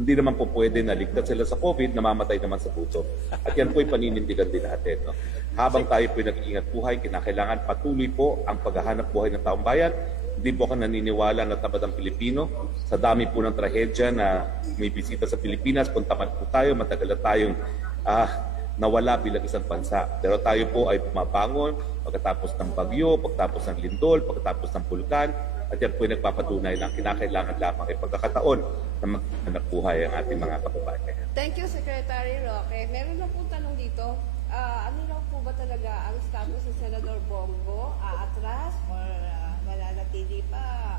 Hindi naman po pwede na ligtas sila sa COVID, namamatay naman sa gutom. At yan po'y paninindigan din natin. No? Habang tayo po'y nag-iingat buhay, kinakailangan patuloy po ang paghahanap buhay ng taong bayan. Hindi po ako naniniwala na tamad ang Pilipino. Sa dami po ng trahedya na may bisita sa Pilipinas, kung tamad po tayo, matagal na tayong nawala bilang isang bansa. Pero tayo po ay pumabangon pagkatapos ng bagyo, pagkatapos ng lindol, pagkatapos ng bulkan. At yan po ay nagpapatunay na kinakailangan lamang ay pagkakataon na maghanap buhay ang ating mga kababayan. Thank you, Secretary Roque. Meron na po tanong dito. Ano lang po ba talaga ang status ni Senador Bongo? Atras or mananatili pa?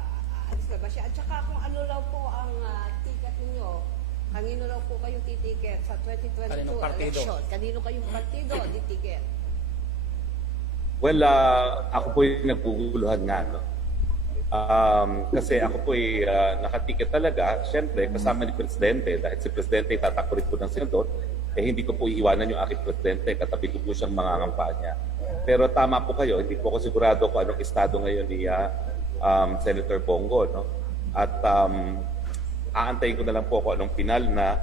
Alis na ba siya? At saka kung ano lang po ang ticket ninyo, kanino lang po kayo titiket sa 2022 election? Kanino kayong partido titiket? Well, ako po yung naguguluhan nga. No? Kasi ako po ay nakatiket talaga, siyempre kasama ni Presidente, dahil si Presidente tatakbo rin po ng Senador, hindi ko po iiwanan yung aking Presidente, katabi ko po siyang mangangampanya. Pero tama po kayo, hindi po ako sigurado kung anong estado ngayon ni Senator Bongo. No? At aantayin ko na lang po kung anong final na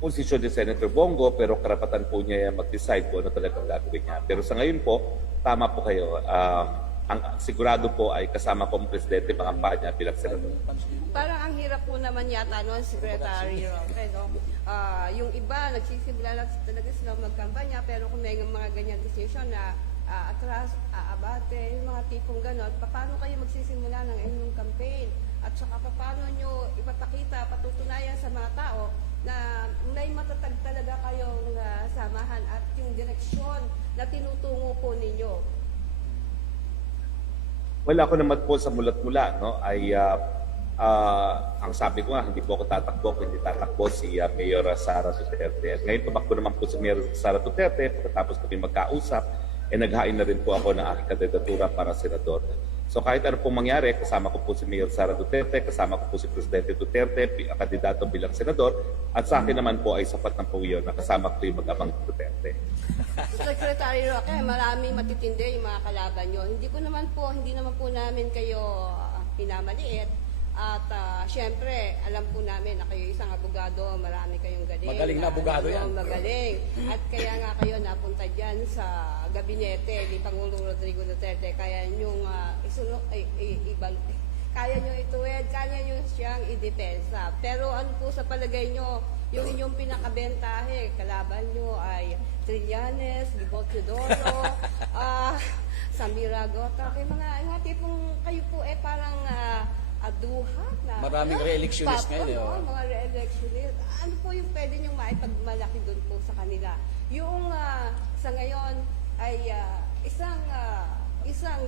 posisyon ni Senator Bongo, pero karapatan po niya mag-decide kung ano talagang gagawin niya. Pero sa ngayon po, tama po kayo. Ang sigurado po ay kasama po ang Presidente pangampanya bilang Senador. Parang ang hirap po naman yata noon, Secretary Roque, no? Yung iba, nagsisimula lang talaga sila magkampanya, pero kung may mga ganyan decision na atras, abate, yung mga tipong ganon, paano kayo magsisimula ng inyong campaign? At saka paano nyo ipapakita, patutunayan sa mga tao na may matatag talaga kayong samahan at yung direksyon na tinutungo po ninyo? Well, ako naman po sa mulat-mula, no, ay ang sabi ko nga, hindi po ako tatakbo, hindi tatakbo si Mayor Sara Duterte. At ngayon, tumakbo naman po si Mayor Sara Duterte, pagkatapos kami magkausap, naghain na rin po ako ng aking kandidatura para senador. So kahit ano pong mangyari, kasama ko po si Mayor Sara Duterte, kasama ko po si Presidente Duterte, kandidato bilang senador, at sa akin naman po ay sapat ng po yun na kasama ko yung mag-amang Duterte. Secretary Roque, maraming matitindi yung mga kalaban nyo. Hindi naman po namin kayo pinamaliit. At syempre, alam po namin na kayo isang abogado, marami kayong galing. Magaling na abogado yan. Magaling. At kaya nga kayo napunta dyan sa gabinete ni Pangulong Rodrigo Duterte. Kaya nyo kaya nyo ituwid, kaya nyo siyang idepensa. Pero ano po sa palagay nyo, yung inyong pinakabentahe, kalaban nyo ay Trillanes, Libot Teodoro, Samira Gota, kay mga tipong kayo po parang aduhat na. Maraming re-electionist ngayon. Mga re-electionist. Ano po yung pwede nyo maipagmalaki doon po sa kanila? Yung sa ngayon ay isang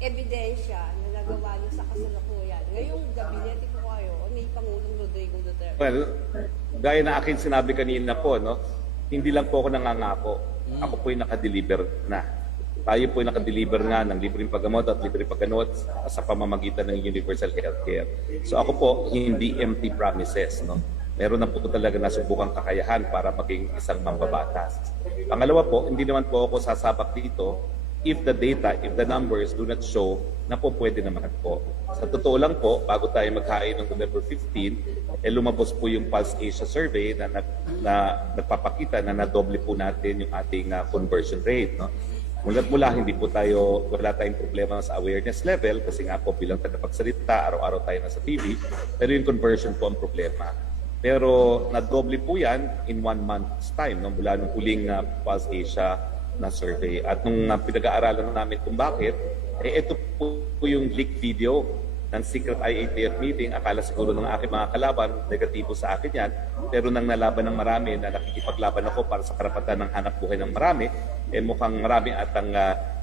ebidensya na nagawa niyo sa kasalukuyan. Ngayong gabinete po kayo ni Pangulong Rodrigo Duterte. Well, gaya na akin sinabi kanina po, no, hindi lang po ako nangangako. Ako po yung nakadeliver na. Tayo po yung nakadeliver nga ng libreng paggamot at libreng pagganot sa pamamagitan ng universal healthcare. So ako po, hindi empty promises. No? Meron na po talaga nasubukang kakayahan para maging isang mambabatas. Pangalawa po, hindi naman po ako sasabak dito if the data, if the numbers do not show na po pwede naman po. Sa totoo lang po, bago tayo maghain ng November 15, lumabas po yung Pulse Asia survey na nagpapakita na nadoble po natin yung ating conversion rate. No? Mulat mula, wala tayong problema sa awareness level kasi nga po bilang tagapagsalita, araw-araw tayo nasa TV, pero yung conversion po ang problema. Pero nadoble po yan in 1 month's time, no? Mula nung huling Pulse Asia na survey. At nung pinag-aaralan namin kung bakit, ito po yung leak video ng secret IATF meeting. Akala siguro ng aking mga kalaban, negatibo sa akin yan. Pero nang nalaban ng marami na nakikipaglaban ako para sa karapatan ng hanap buhay ng marami, mukhang marami at ang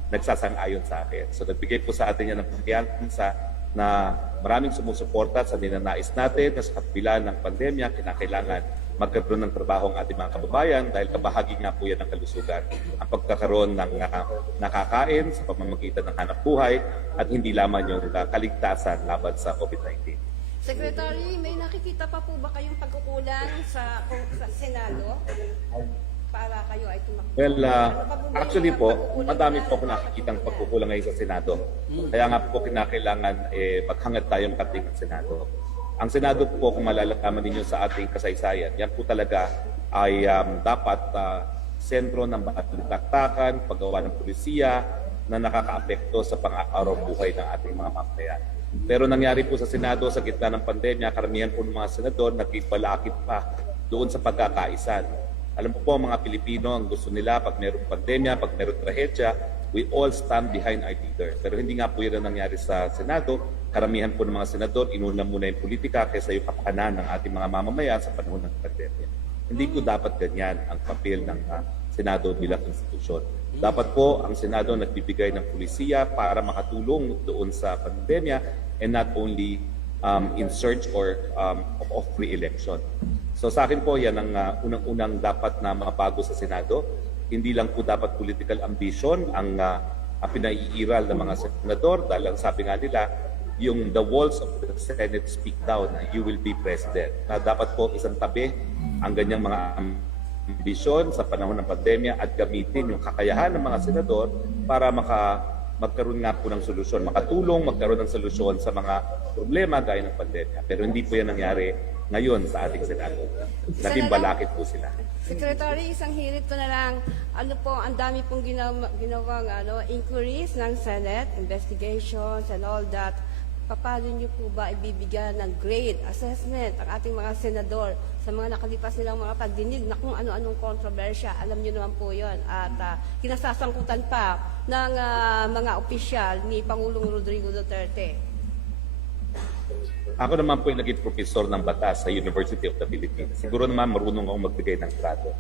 nagsasang-ayon sa akin. So nagbigay po sa atin yan ng kumpiyansa na maraming sumusuporta sa ninanais natin na sa kabila ng pandemya, kinakailangan magkaroon ng trabaho ang ating mga kababayan dahil kabahagi nga po yan ng kalusugan. Ang pagkakaroon ng nakakain sa pamamagitan ng hanap buhay at hindi lamang yung kaligtasan laban sa COVID-19. Secretary, may nakikita pa po ba kayong pagkukulang sa Senado para kayo ay tumakbo? Well, actually po, madami po ako nakikitang pagkukulang ngayon sa Senado. Kaya nga po kinakailangan maghangad tayo makating ng Senado. Ang Senado po, kung malalaman ninyo sa ating kasaysayan, yan po talaga ay dapat sentro ng balitaktakan, paggawa ng pulisiya na nakakaapekto sa pang-araw buhay ng ating mga mamamayan. Pero nangyari po sa Senado sa gitna ng pandemya, karamihan po ng mga senador nagkibalakid pa doon sa pagkakaisan. Alam po mga Pilipino, ang gusto nila pag mayroong pandemya, pag mayroong trahedya, we all stand behind our leader. Pero hindi nga po yun ang nangyari sa Senado. Karamihan po ng mga senador, inuna muna yung politika kaysa yung kapakanan ng ating mga mamamayan sa panahon ng pandemya. Hindi po dapat ganyan ang papel ng Senado bilang institusyon. Dapat po ang Senado nagbibigay ng pulisiya para makatulong doon sa pandemya and not only in search or of re-election. So sa akin po, yan ang unang-unang dapat na mabago sa Senado. Hindi lang po dapat political ambition ang pinaiiral ng mga senador dahil ang sabi nga nila, yung the walls of the Senate speak down na you will be president. Na dapat po isang tabi ang ganyang mga ambisyon sa panahon ng pandemya at gamitin yung kakayahan ng mga senador para magkaroon nga po ng solusyon, makatulong, magkaroon ng solusyon sa mga problema gaya ng pandemya. Pero hindi po yan nangyari ngayon sa ating Senado. Naging balakid po sila. Secretary, isang hirit ko na lang, ang dami pong ginawang inquiries ng Senate, investigations and all that. Paano niyo po ba ibibigyan ng grade, assessment ang ating mga senador sa mga nakalipas nilang mga pagdinig na kung ano-anong kontrobersya? Alam niyo naman po yun. At kinasasangkutan pa ng mga opisyal ni Pangulong Rodrigo Duterte. Ako naman po yung naging professor ng batas sa University of the Philippines. Siguro naman marunong akong magbigay ng grado.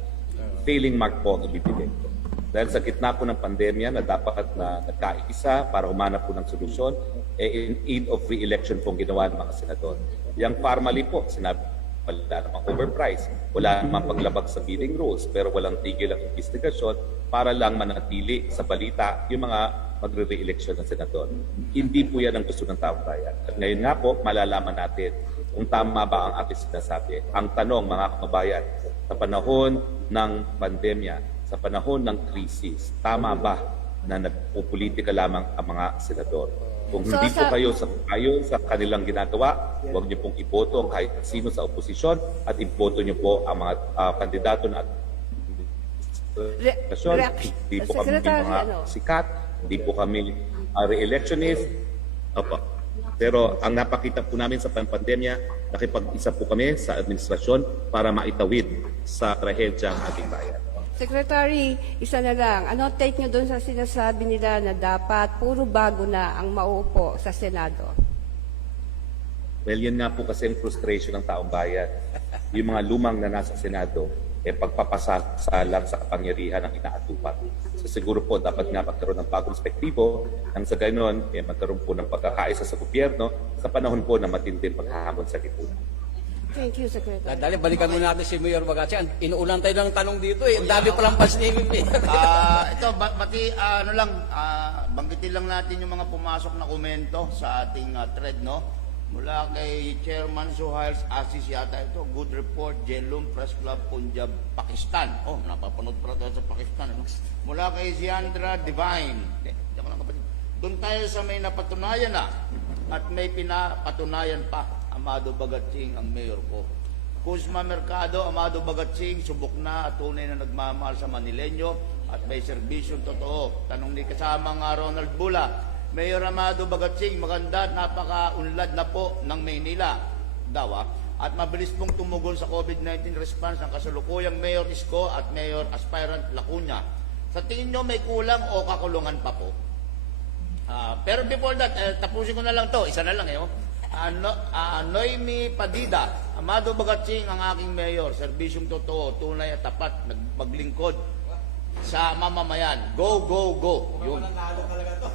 Failing mark po ang ibibigay ko. Dahil sa gitna po ng pandemya na dapat na nagkaisa para humanap po ng solusyon, in aid of re-election pong ginawa ng mga senador. Yang formally po, sinabi wala namang overprice, wala namang paglabag sa bidding rules, pero walang tigil ang investigasyon para lang manatili sa balita yung mga magre-re-election ng senador. Hindi po yan ang gusto ng taong bayan. At ngayon nga po, malalaman natin kung tama ba ang ating sinasabi. Ang tanong, mga kababayan, sa panahon ng pandemya, sa panahon ng krisis, tama ba na nagpupolitika lamang ang mga senador? Kung hindi po kayo sa kanilang ginagawa, huwag niyo pong iboto ang kahit sino sa oposisyon at iboto niyo po ang mga kandidato na hindi po kami mga sikat, hindi po kami re-electionist. Opo. Pero ang napakita po namin sa pandemya, nakipag-isa po kami sa administrasyon para maitawid sa trahedya ang ating bayan. Secretary, isa na lang. Ano take nyo doon sa sinasabi nila na dapat puro bago na ang mauupo sa Senado? Well, yun nga po kasi ang frustration ng taong bayan. Yung mga lumang na nasa Senado, pagpapasalang sa kapangyarihan ng inaatupan. So siguro po dapat nga magkaroon ng bagong perspektibo nang sa ganoon magkaroon po ng pagkakaisa sa gobyerno sa panahon po na matinding paghahamon sa lipunan. Thank you, Secretary. Dali, balikan muna natin si Mayor Bagache. Inuulan tayo ng tanong dito eh. Ang dami palang pasnibig eh. Ito, banggitin lang natin yung mga pumasok na komento sa ating thread, no? Mula kay Chairman Suhails Asis yata ito, good report, Jelum Press Club, Punjab, Pakistan. Oh, napapanood pala tayo sa Pakistan. Ano? Mula kay Ziandra Divine. Doon tayo sa may napatunayan na at may pinapatunayan pa. Amado Bagatsing ang mayor ko. Kuzma Mercado, Amado Bagatsing, subok na at tunay na nagmamahal sa Manileño at may serbisyong totoo. Tanong ni kasamang Ronald Bula, Mayor Amado Bagatsing, maganda at napaka-unlad na po ng Maynila. Dawa. At mabilis pong tumugon sa COVID-19 response ang kasalukuyang Mayor Isko at Mayor Aspirant Lacuna. Sa tingin nyo may kulang o kakulungan pa po? Pero before that, tapusin ko na lang to. Isa na lang eh. Noemi Padida, Amado Bagatsing ang aking mayor, serbisyong totoo, tunay at tapat, maglingkod sa mamamayan. Go, go, go. Yun.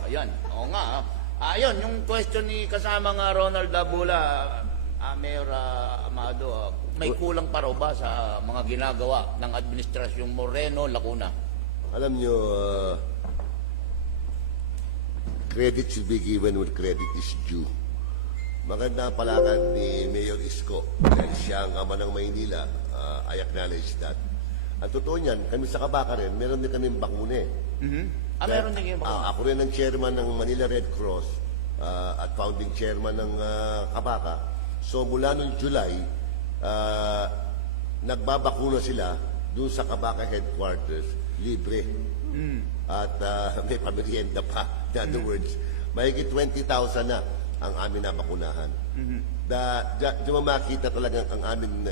Ayan. Oo nga. Ayun, yung question ni kasama nga Ronald Dabula, Mayor Amado, may kulang pa raw ba sa mga ginagawa ng administrasyong Moreno, Lacuna? Alam nyo, credit should be given when credit is due. Maganda ang palakad ni Mayor Isko dahil siya ang ama ng Maynila. I acknowledge that. Ang totoo niyan, kami sa Kabaka rin, meron din kami bakune. Meron din kayo bakune? Ako rin ang chairman ng Manila Red Cross at founding chairman ng Kabaka. So mula noong July, nagbabakuna sila doon sa Kabaka headquarters, libre. At may pamerienda pa. In other words, mahigit 20,000 na ang amin nabakunahan. Diyan makita talagang ang amin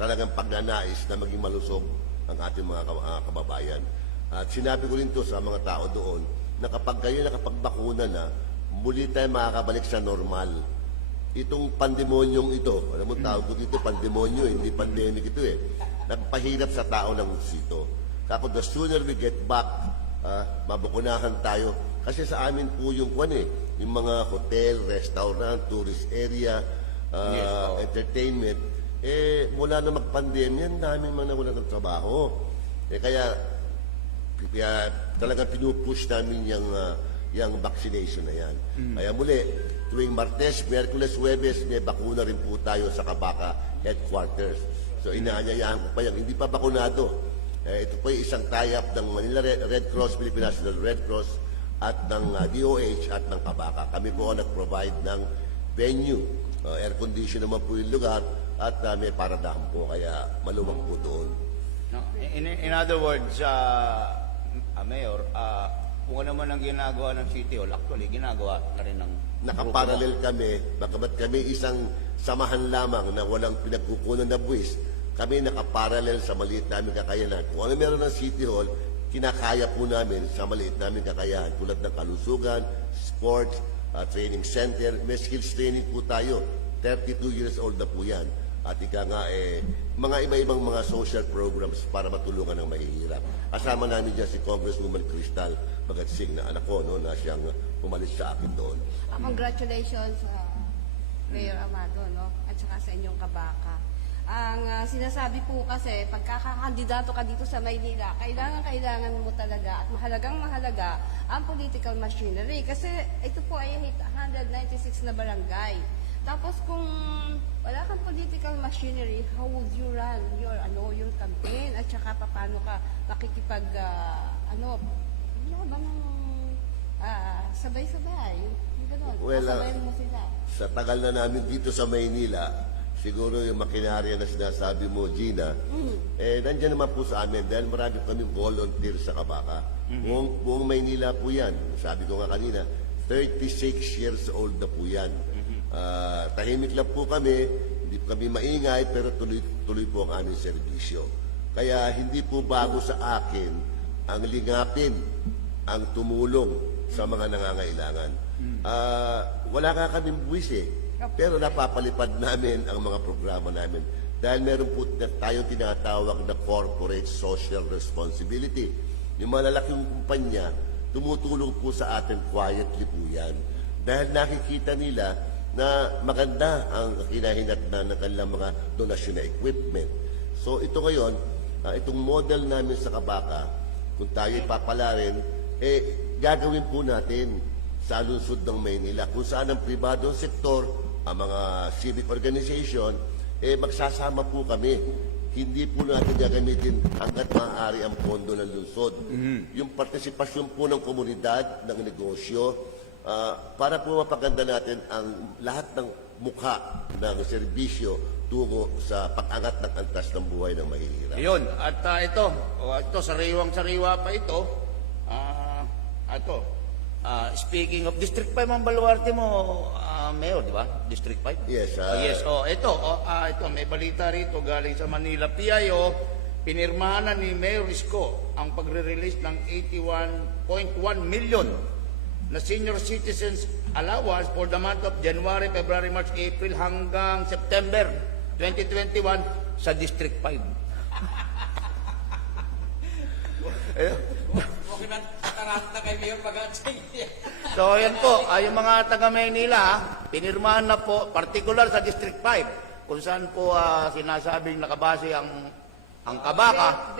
talagang pagnanais na maging malusog ang ating mga kababayan. At sinabi ko rin to sa mga tao doon na kapag kayo nakapagbakuna na, muli tayo makakabalik sa normal. Itong pandemonyong ito, alam mo tawag ko dito pandemonyo, hindi pandemic ito eh. Nagpahirap sa tao ng sito. Kako the sooner we get back, mabakunahan tayo. Kasi sa amin po yung yung mga hotel, restaurant, tourist area, entertainment, mula na mag-pandemya, daming mga nawala ng trabaho. Kaya talagang pinupush namin yung vaccination na yan. Kaya muli, tuwing Martes, Miyerkules, Huwebes, may bakuna rin po tayo sa Kabaka headquarters. So inaanyayahan ko pa yan. Hindi pa bakunado. Ito po yung isang tie-up ng Manila Red Cross, Philippine National Red Cross, at ng DOH at ng Kabaka. Kami po ang nag-provide ng venue. Air condition naman po yung lugar at may paradahan po, kaya maluwag po doon. No, in other words, Mayor, kung ano man ang ginagawa ng City Hall, actually, ginagawa na rin ng nakaparallel kami, bagamat kami isang samahan lamang na walang pinagkukunan na buwis, kami nakaparallel sa maliit namin kakayanan. Kung ano meron ng City Hall, kinakaya po namin sa maliit namin kakayahan tulad ng kalusugan, sports, training center, may skills training po tayo. 32 years old na po yan. At ika nga, mga iba-ibang mga social programs para matulungan ang mahihirap. Kasama namin dyan si Congresswoman Cristal Bagatsing na anak ko, no, na siyang pumalis sa akin doon. Congratulations, Mayor Amado, no? At saka sa inyong Kabaka. Ang sinasabi po kasi, pagkakakandidato ka dito sa Maynila, kailangan mo talaga at mahalagang-mahalaga ang political machinery. Kasi ito po ay 196 na barangay. Tapos kung wala kang political machinery, how would you run your campaign? At saka paano ka makikipag, sabay-sabay? Well, sabayin mo sila. Sa tagal na namin dito sa Maynila, siguro yung makinarya na sinasabi mo, Gina, nandiyan naman po sa amin dahil marami kami volunteer sa Kabaka. Buong Maynila po yan. Sabi ko nga kanina, 36 years old na po yan. Tahimik lang po kami, hindi po kami maingay, pero tuloy po ang aming serbisyo. Kaya hindi po bago sa akin ang lingapin, ang tumulong sa mga nangangailangan. Wala nga kaming buwis pero napapalipad namin ang mga programa namin. dahil meron po tayo tinatawag na corporate social responsibility. Yung malalaking kumpanya, tumutulong po sa atin quietly po yan. Dahil nakikita nila na maganda ang hinahinatnan ng kanilang mga donasyon na equipment. So ito ngayon, itong model namin sa Kabaka, kung tayo ipapalarin, gagawin po natin sa lungsod ng Maynila. Kung saan ang pribadong sektor, ang mga civic organization, magsasama po kami. Hindi po natin gagamitin hanggat maaari ang pondo ng lungsod. Yung partisipasyon po ng komunidad, ng negosyo, para po mapaganda natin ang lahat ng mukha ng serbisyo tungo sa pag-angat ng antas ng buhay ng mahihirap. Yun. At ito, sariwang-sariwa pa ito. Speaking of District 5, ang baluarte mo, Mayor, di ba? District 5? Yes. Yes. Ito, may balita rito galing sa Manila PIO. Pinirmahan na ni Mayor Isko ang pagre-release ng 81.1 million na senior citizens allowance for the month of January, February, March, April hanggang September 2021 sa District 5. So, yan po, yung mga taga-Maynila, pinirmahan na po, particular sa District 5, kung saan po sinasabing nakabase ang Kabaka,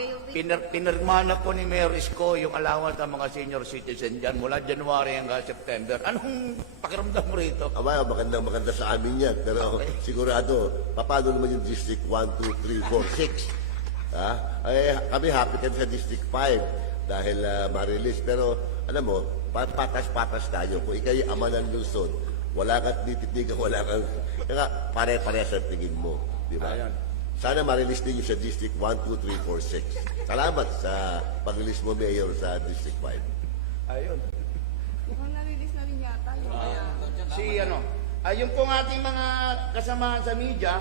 pinirmahan na po ni Mayor Isko yung allowance ng mga senior citizen dyan mula January hanggang September. Anong pakiramdam mo rito? Maganda sa amin yan, pero sigurado, paano naman yung District 1, 2, 3, 4, 6? Kami happy kami sa District 5 dahil ma-release, pero alam mo, patas-patas tayo. Kung ikaw'y ama ng lungsod, wala kang tititigan, wala kang... Kaya pare-pare sa tingin mo. Di ba? Sana ma-release din yung sa District 1, 2, 3, 4, 6. Salamat sa pag-release mo, Mayor, sa District 5. Ayun. Mukhang na-release na rin yata. Yung pong ating mga kasamahan sa media,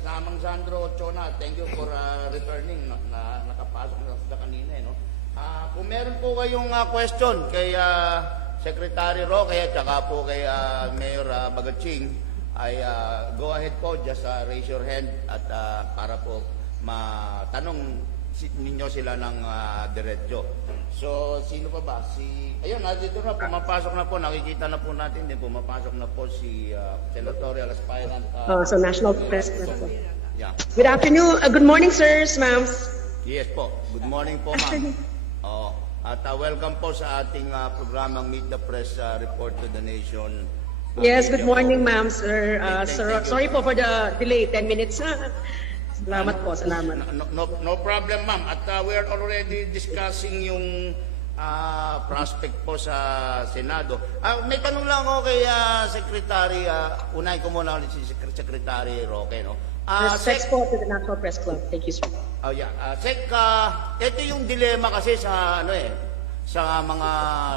kasamang Sandro Chona, thank you for returning. Nakapasok na sila kanina. Kung meron po kayong question kay Secretary Roque at saka po kay Mayor Bagaching, ay go ahead po, just raise your hand at para po matanong ninyo sila ng diretso. So, sino pa ba? Ayun, dito na, pumapasok na po, nakikita na po natin, pumapasok na po si senatorial aspirant. Sa National Press Club. Yeah. Good afternoon, good morning, sirs, ma'ams. Yes po, good morning po, ma'am. At welcome po sa ating programang Meet the Press Report to the Nation. Yes, good morning, ma'am, sir. Sorry po for the delay, 10 minutes. Salamat po, salamat. No problem, ma'am. At we are already discussing yung prospect po sa Senado. May tanong lang ako kay Secretary, unahin ko muna ulit si Secretary Roque, no? Respects po to the National Press Club. Thank you, sir. Sec, ito yung dilema kasi sa sa mga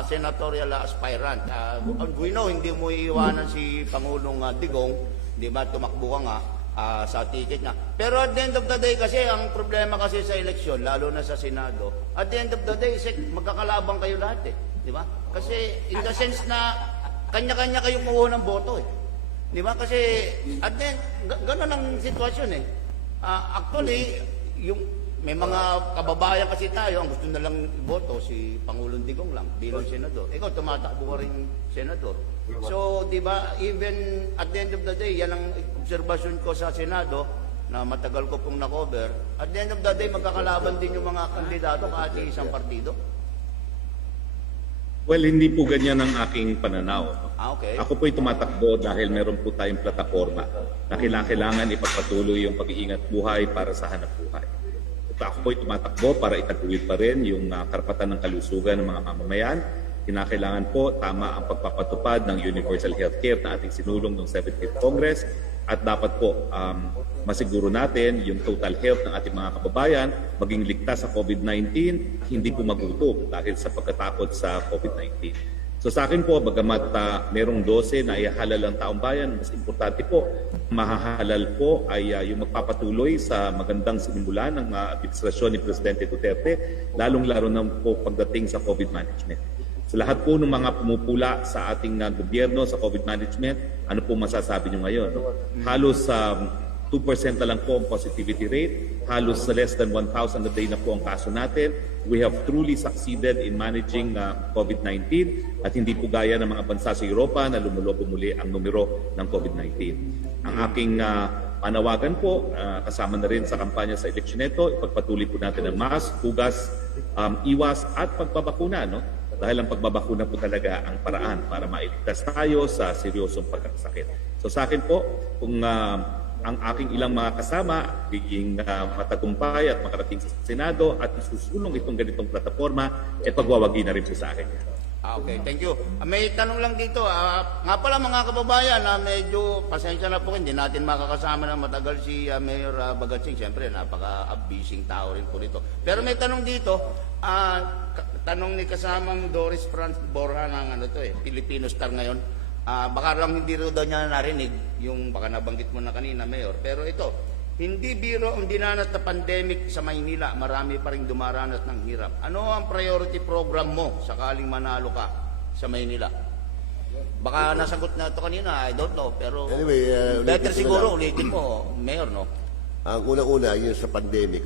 senatorial aspirant. We know, hindi mo iiwanan si Pangulong Digong, di ba, tumakbo ka nga sa ticket niya. Pero at the end of the day kasi, ang problema kasi sa eleksyon, lalo na sa Senado, at the end of the day, magkakalabang kayo lahat di ba? Kasi in the sense na kanya-kanya kayong kuha ng boto di ba? Kasi at the end, gano'n ang sitwasyon actually, may mga kababayan kasi tayo, ang gusto na lang iboto si Pangulong Digong lang bilang senador. Ikaw, tumatakbo ka rin senador. So, di ba, even at the end of the day, yan ang obserbasyon ko sa Senado na matagal ko pong na-cover. At the end of the day, magkakalaban din yung mga kandidato kahit isang partido. Well, hindi po ganyan ang aking pananaw. Okay. Ako po'y tumatakbo dahil meron po tayong plataforma na kailangan ipagpatuloy yung pag-iingat buhay para sa hanap buhay. Ako po'y tumatakbo para itaguyod pa rin yung karapatan ng kalusugan ng mga mamamayan. Kinakailangan po tama ang pagpapatupad ng universal healthcare na ating sinulong ng 17th Congress at dapat po masiguro natin yung total health ng ating mga kababayan maging ligtas sa COVID-19, hindi po magutom dahil sa pagkatakot sa COVID-19. So sa akin po, bagamat merong 12 na ihalal ang taong bayan, mas importante po, mahahalal po ay yung magpapatuloy sa magandang sinimulan ng administrasyon ni Presidente Duterte, lalong-laro na po pagdating sa COVID management. Sa lahat po ng mga pumupula sa ating gobyerno sa COVID management, ano po masasabi nyo ngayon? Halos 2% na lang po ang positivity rate. Halos less than 1,000 a day na po ang kaso natin. We have truly succeeded in managing COVID-19 at hindi po gaya ng mga bansa sa Europa na lumulobo muli ang numero ng COVID-19. Ang aking panawagan po, kasama na rin sa kampanya sa eleksyon nito, ipagpatuloy po natin ang mask, hugas, iwas at pagbabakuna. No? Dahil ang pagbabakuna po talaga ang paraan para mailigtas tayo sa seryosong pagkakasakit. So sa akin po, kung ang aking ilang mga kasama biging matagumpay at makarating sa Senado at isusulong itong ganitong plataforma, pagwawagi na rin po sa akin. Okay, thank you. May tanong lang dito. Nga pala mga kababayan, medyo pasensya na po, hindi natin makakasama na matagal si Mayor Bagatsing. Siyempre, napaka-busy tao rin po nito. Pero may tanong dito, tanong ni kasamang Doris Franz Borja ng Filipino Star ngayon. Baka lang hindi rin daw niya narinig yung baka nabanggit mo na kanina, Mayor. Pero ito, hindi biro ang dinanas na pandemic sa Maynila. Marami pa rin dumaranas ng hirap. Ano ang priority program mo sakaling manalo ka sa Maynila? Baka nasagot na ito kanina, I don't know. Pero Anyway, better siguro ulitin mo, Mayor, no? Ang unang-una, yun sa pandemic,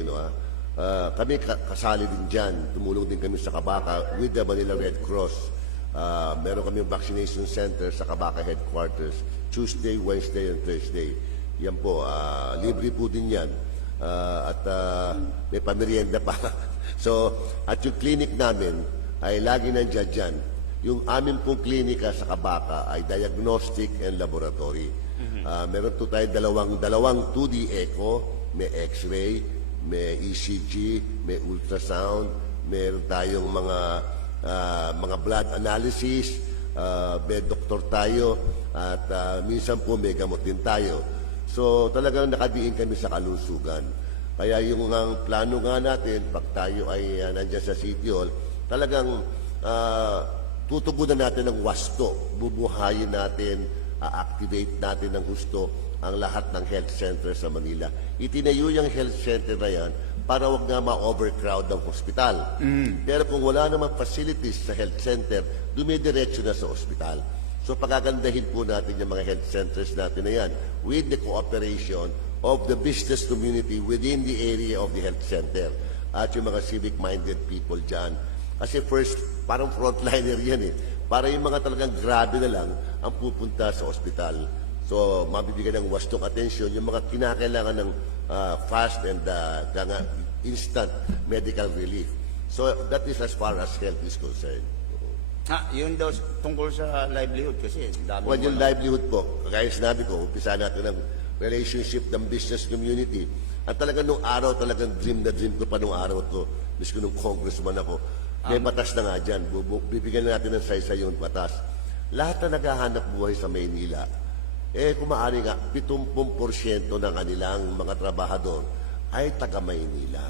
kami kasali din dyan. Tumulong din kami sa Kabaka with the Manila Red Cross. Meron kami vaccination center sa Kabaka headquarters Tuesday, Wednesday, and Thursday. Yan po, libre po din yan. At may pamerienda pa. So, at yung clinic namin ay lagi nandiyan dyan. Yung amin pong klinika sa Kabaka ay diagnostic and laboratory. Meron po tayo dalawang 2D echo, may x-ray, may ECG, may ultrasound, meron tayong mga blood analysis, may doktor tayo, at minsan po may gamot din tayo. So talagang nakadiin kami sa kalusugan. Kaya yung ang plano nga natin, pag tayo ay nandiyan sa City Hall, talagang tutugunan natin ng wasto, bubuhayin natin, activate natin ng gusto ang lahat ng health center sa Manila. Itinayo yung health center na yan para wag nga ma-overcrowd ang hospital. Pero kung wala namang facilities sa health center, dumidiretso na sa hospital. So pagagandahin po natin yung mga health centers natin na yan with the cooperation of the business community within the area of the health center at yung mga civic-minded people dyan. Kasi first, parang frontliner yan para yung mga talagang grabe na lang ang pupunta sa hospital. So mabibigyan ng wastong atensyon yung mga kinakailangan ng fast and instant medical relief. So that is as far as health is concerned. Yun daw tungkol sa livelihood kasi. Well, yung livelihood po, kaya sinabi ko, umpisa natin ng relationship ng business community. At talagang nung araw, talagang dream na dream ko pa nung araw to. Miski nung congressman ako. May batas na nga dyan. Bibigyan natin ng saysay yung batas. Lahat na naghahanap buhay sa Maynila, kung maaari nga, 70% ng kanilang mga trabahador ay taga-Maynila.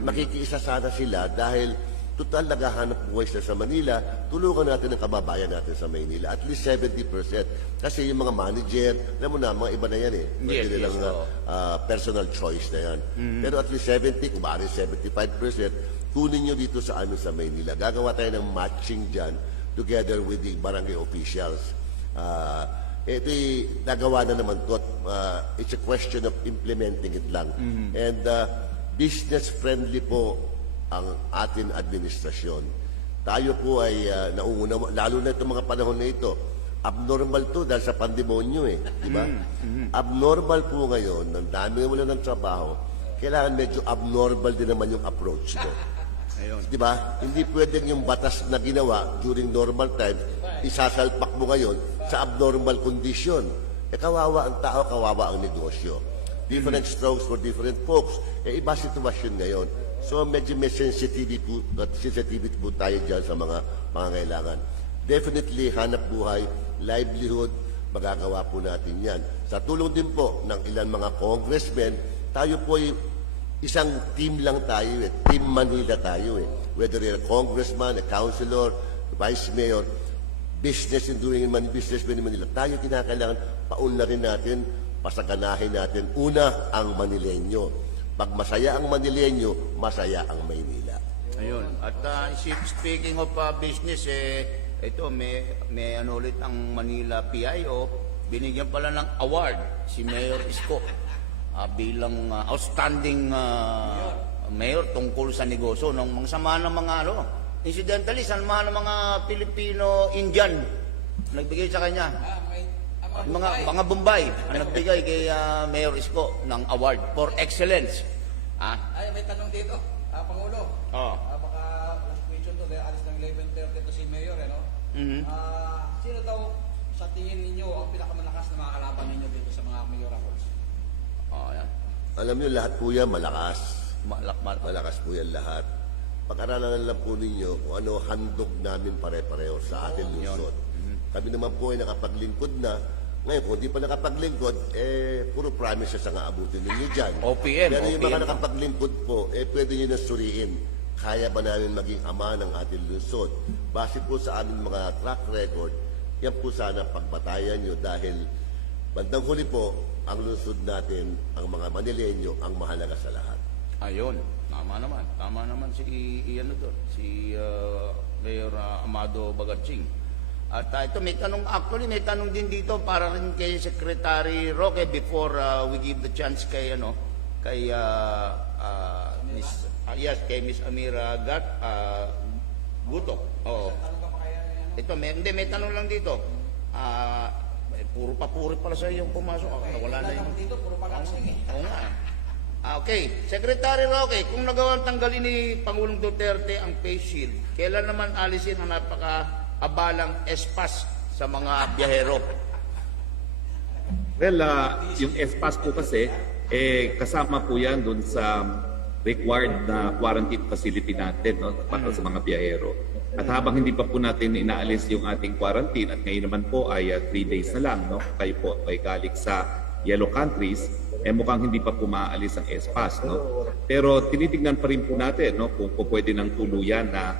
Makikiisa sana sila dahil total naghahanap buhay sila sa Manila, tulungan natin ang kababayan natin sa Maynila. At least 70%. Kasi yung mga manager, alam mo na, mga iba na yan Pwede nilang personal choice na yan. Pero at least 70, kung maaari 75%, kunin nyo dito sa amin sa Maynila. Gagawa tayo ng matching dyan together with the barangay officials. Ito'y nagawa na naman to. It's a question of implementing it lang. And business-friendly po ang ating administrasyon. Tayo po ay nauuna, lalo na itong mga panahon na ito, abnormal to dahil sa pandemonyo di ba? Abnormal po ngayon, nang dami wala ng trabaho, kailangan medyo abnormal din naman yung approach mo. Di ba? Hindi pwedeng yung batas na ginawa during normal time, isasalpak mo ngayon sa abnormal condition. Kawawa ang tao, kawawa ang negosyo. Different strokes for different folks. Iba sitwasyon ngayon. So medyo may sensitivity po tayo dyan sa mga pangangailangan. Definitely, hanap buhay, livelihood, magagawa po natin yan. Sa tulong din po ng ilan mga congressmen, tayo po ay isang team lang tayo Team Manila tayo Whether you're a congressman, a councilor, vice mayor, business in doing businessman in Manila, tayo kinakailangan paunlarin natin, pasaganahin natin. Una, ang Manileño. Pag masaya ang Manileño, masaya ang Maynila. Ayun. At speaking of business, ito, may ano ulit ang Manila PIO, binigyan pala ng award si Mayor Isko. bilang outstanding mayor tungkol sa negosyo ng mga sama ng mga incidentally sa mga Filipino-Indian nagbigay sa kanya. Mga Bombay ang nagbigay kay Mayor Isko ng award for excellence. Ay, may tanong dito, Pangulo. Baka last question to, dahil alis ng 11:30 to si Mayor, no? Sino daw sa tingin ninyo ang pinakamalakas na mga kalaban ninyo dito sa mga mayorals? Yan. Alam niyo, lahat po yan malakas. Malakas po yan lahat. Pag-aralan lang po ninyo kung ano handog namin pare-pareho sa ating lungsod. Kami naman po ay nakapaglingkod na. Ngayon, kung di pa nakapaglingkod, puro promises ang aabutin ninyo dyan. OPM. Pero yung mga nakapaglingkod po, pwede nyo na suriin. Kaya ba namin maging ama ng ating lungsod? Base po sa aming mga track record, yan po sana pagbatayan nyo dahil bandang huli po, ang lungsod natin, ang mga Manileño, ang mahalaga sa lahat. Ayun, tama naman si Mayor Amado Bagatsing. At ito may tanong din dito para rin kay Secretary Roque before we give the chance kay Miss Amira Gutok. Ito may tanong lang dito. Puro papuri pala sa yung pumasok. Wala na yung dito, puro pag-aksing Oo nga. Okay, Secretary Roque, kung nagawang tanggalin ni Pangulong Duterte ang face shield, kailan naman alisin ang napaka-abalang espas sa mga biyahero? Well, yung SPAS po kasi, kasama po yan dun sa required na quarantine facility natin, no, para sa mga biyahero. At habang hindi pa po natin inaalis yung ating quarantine, at ngayon naman po ay 3 days na lang, no, kayo po ay galing sa yellow countries, mukhang hindi pa po maaalis ang SPAS, no? Pero tinitignan pa rin po natin, no, kung pwede ng tuluyan na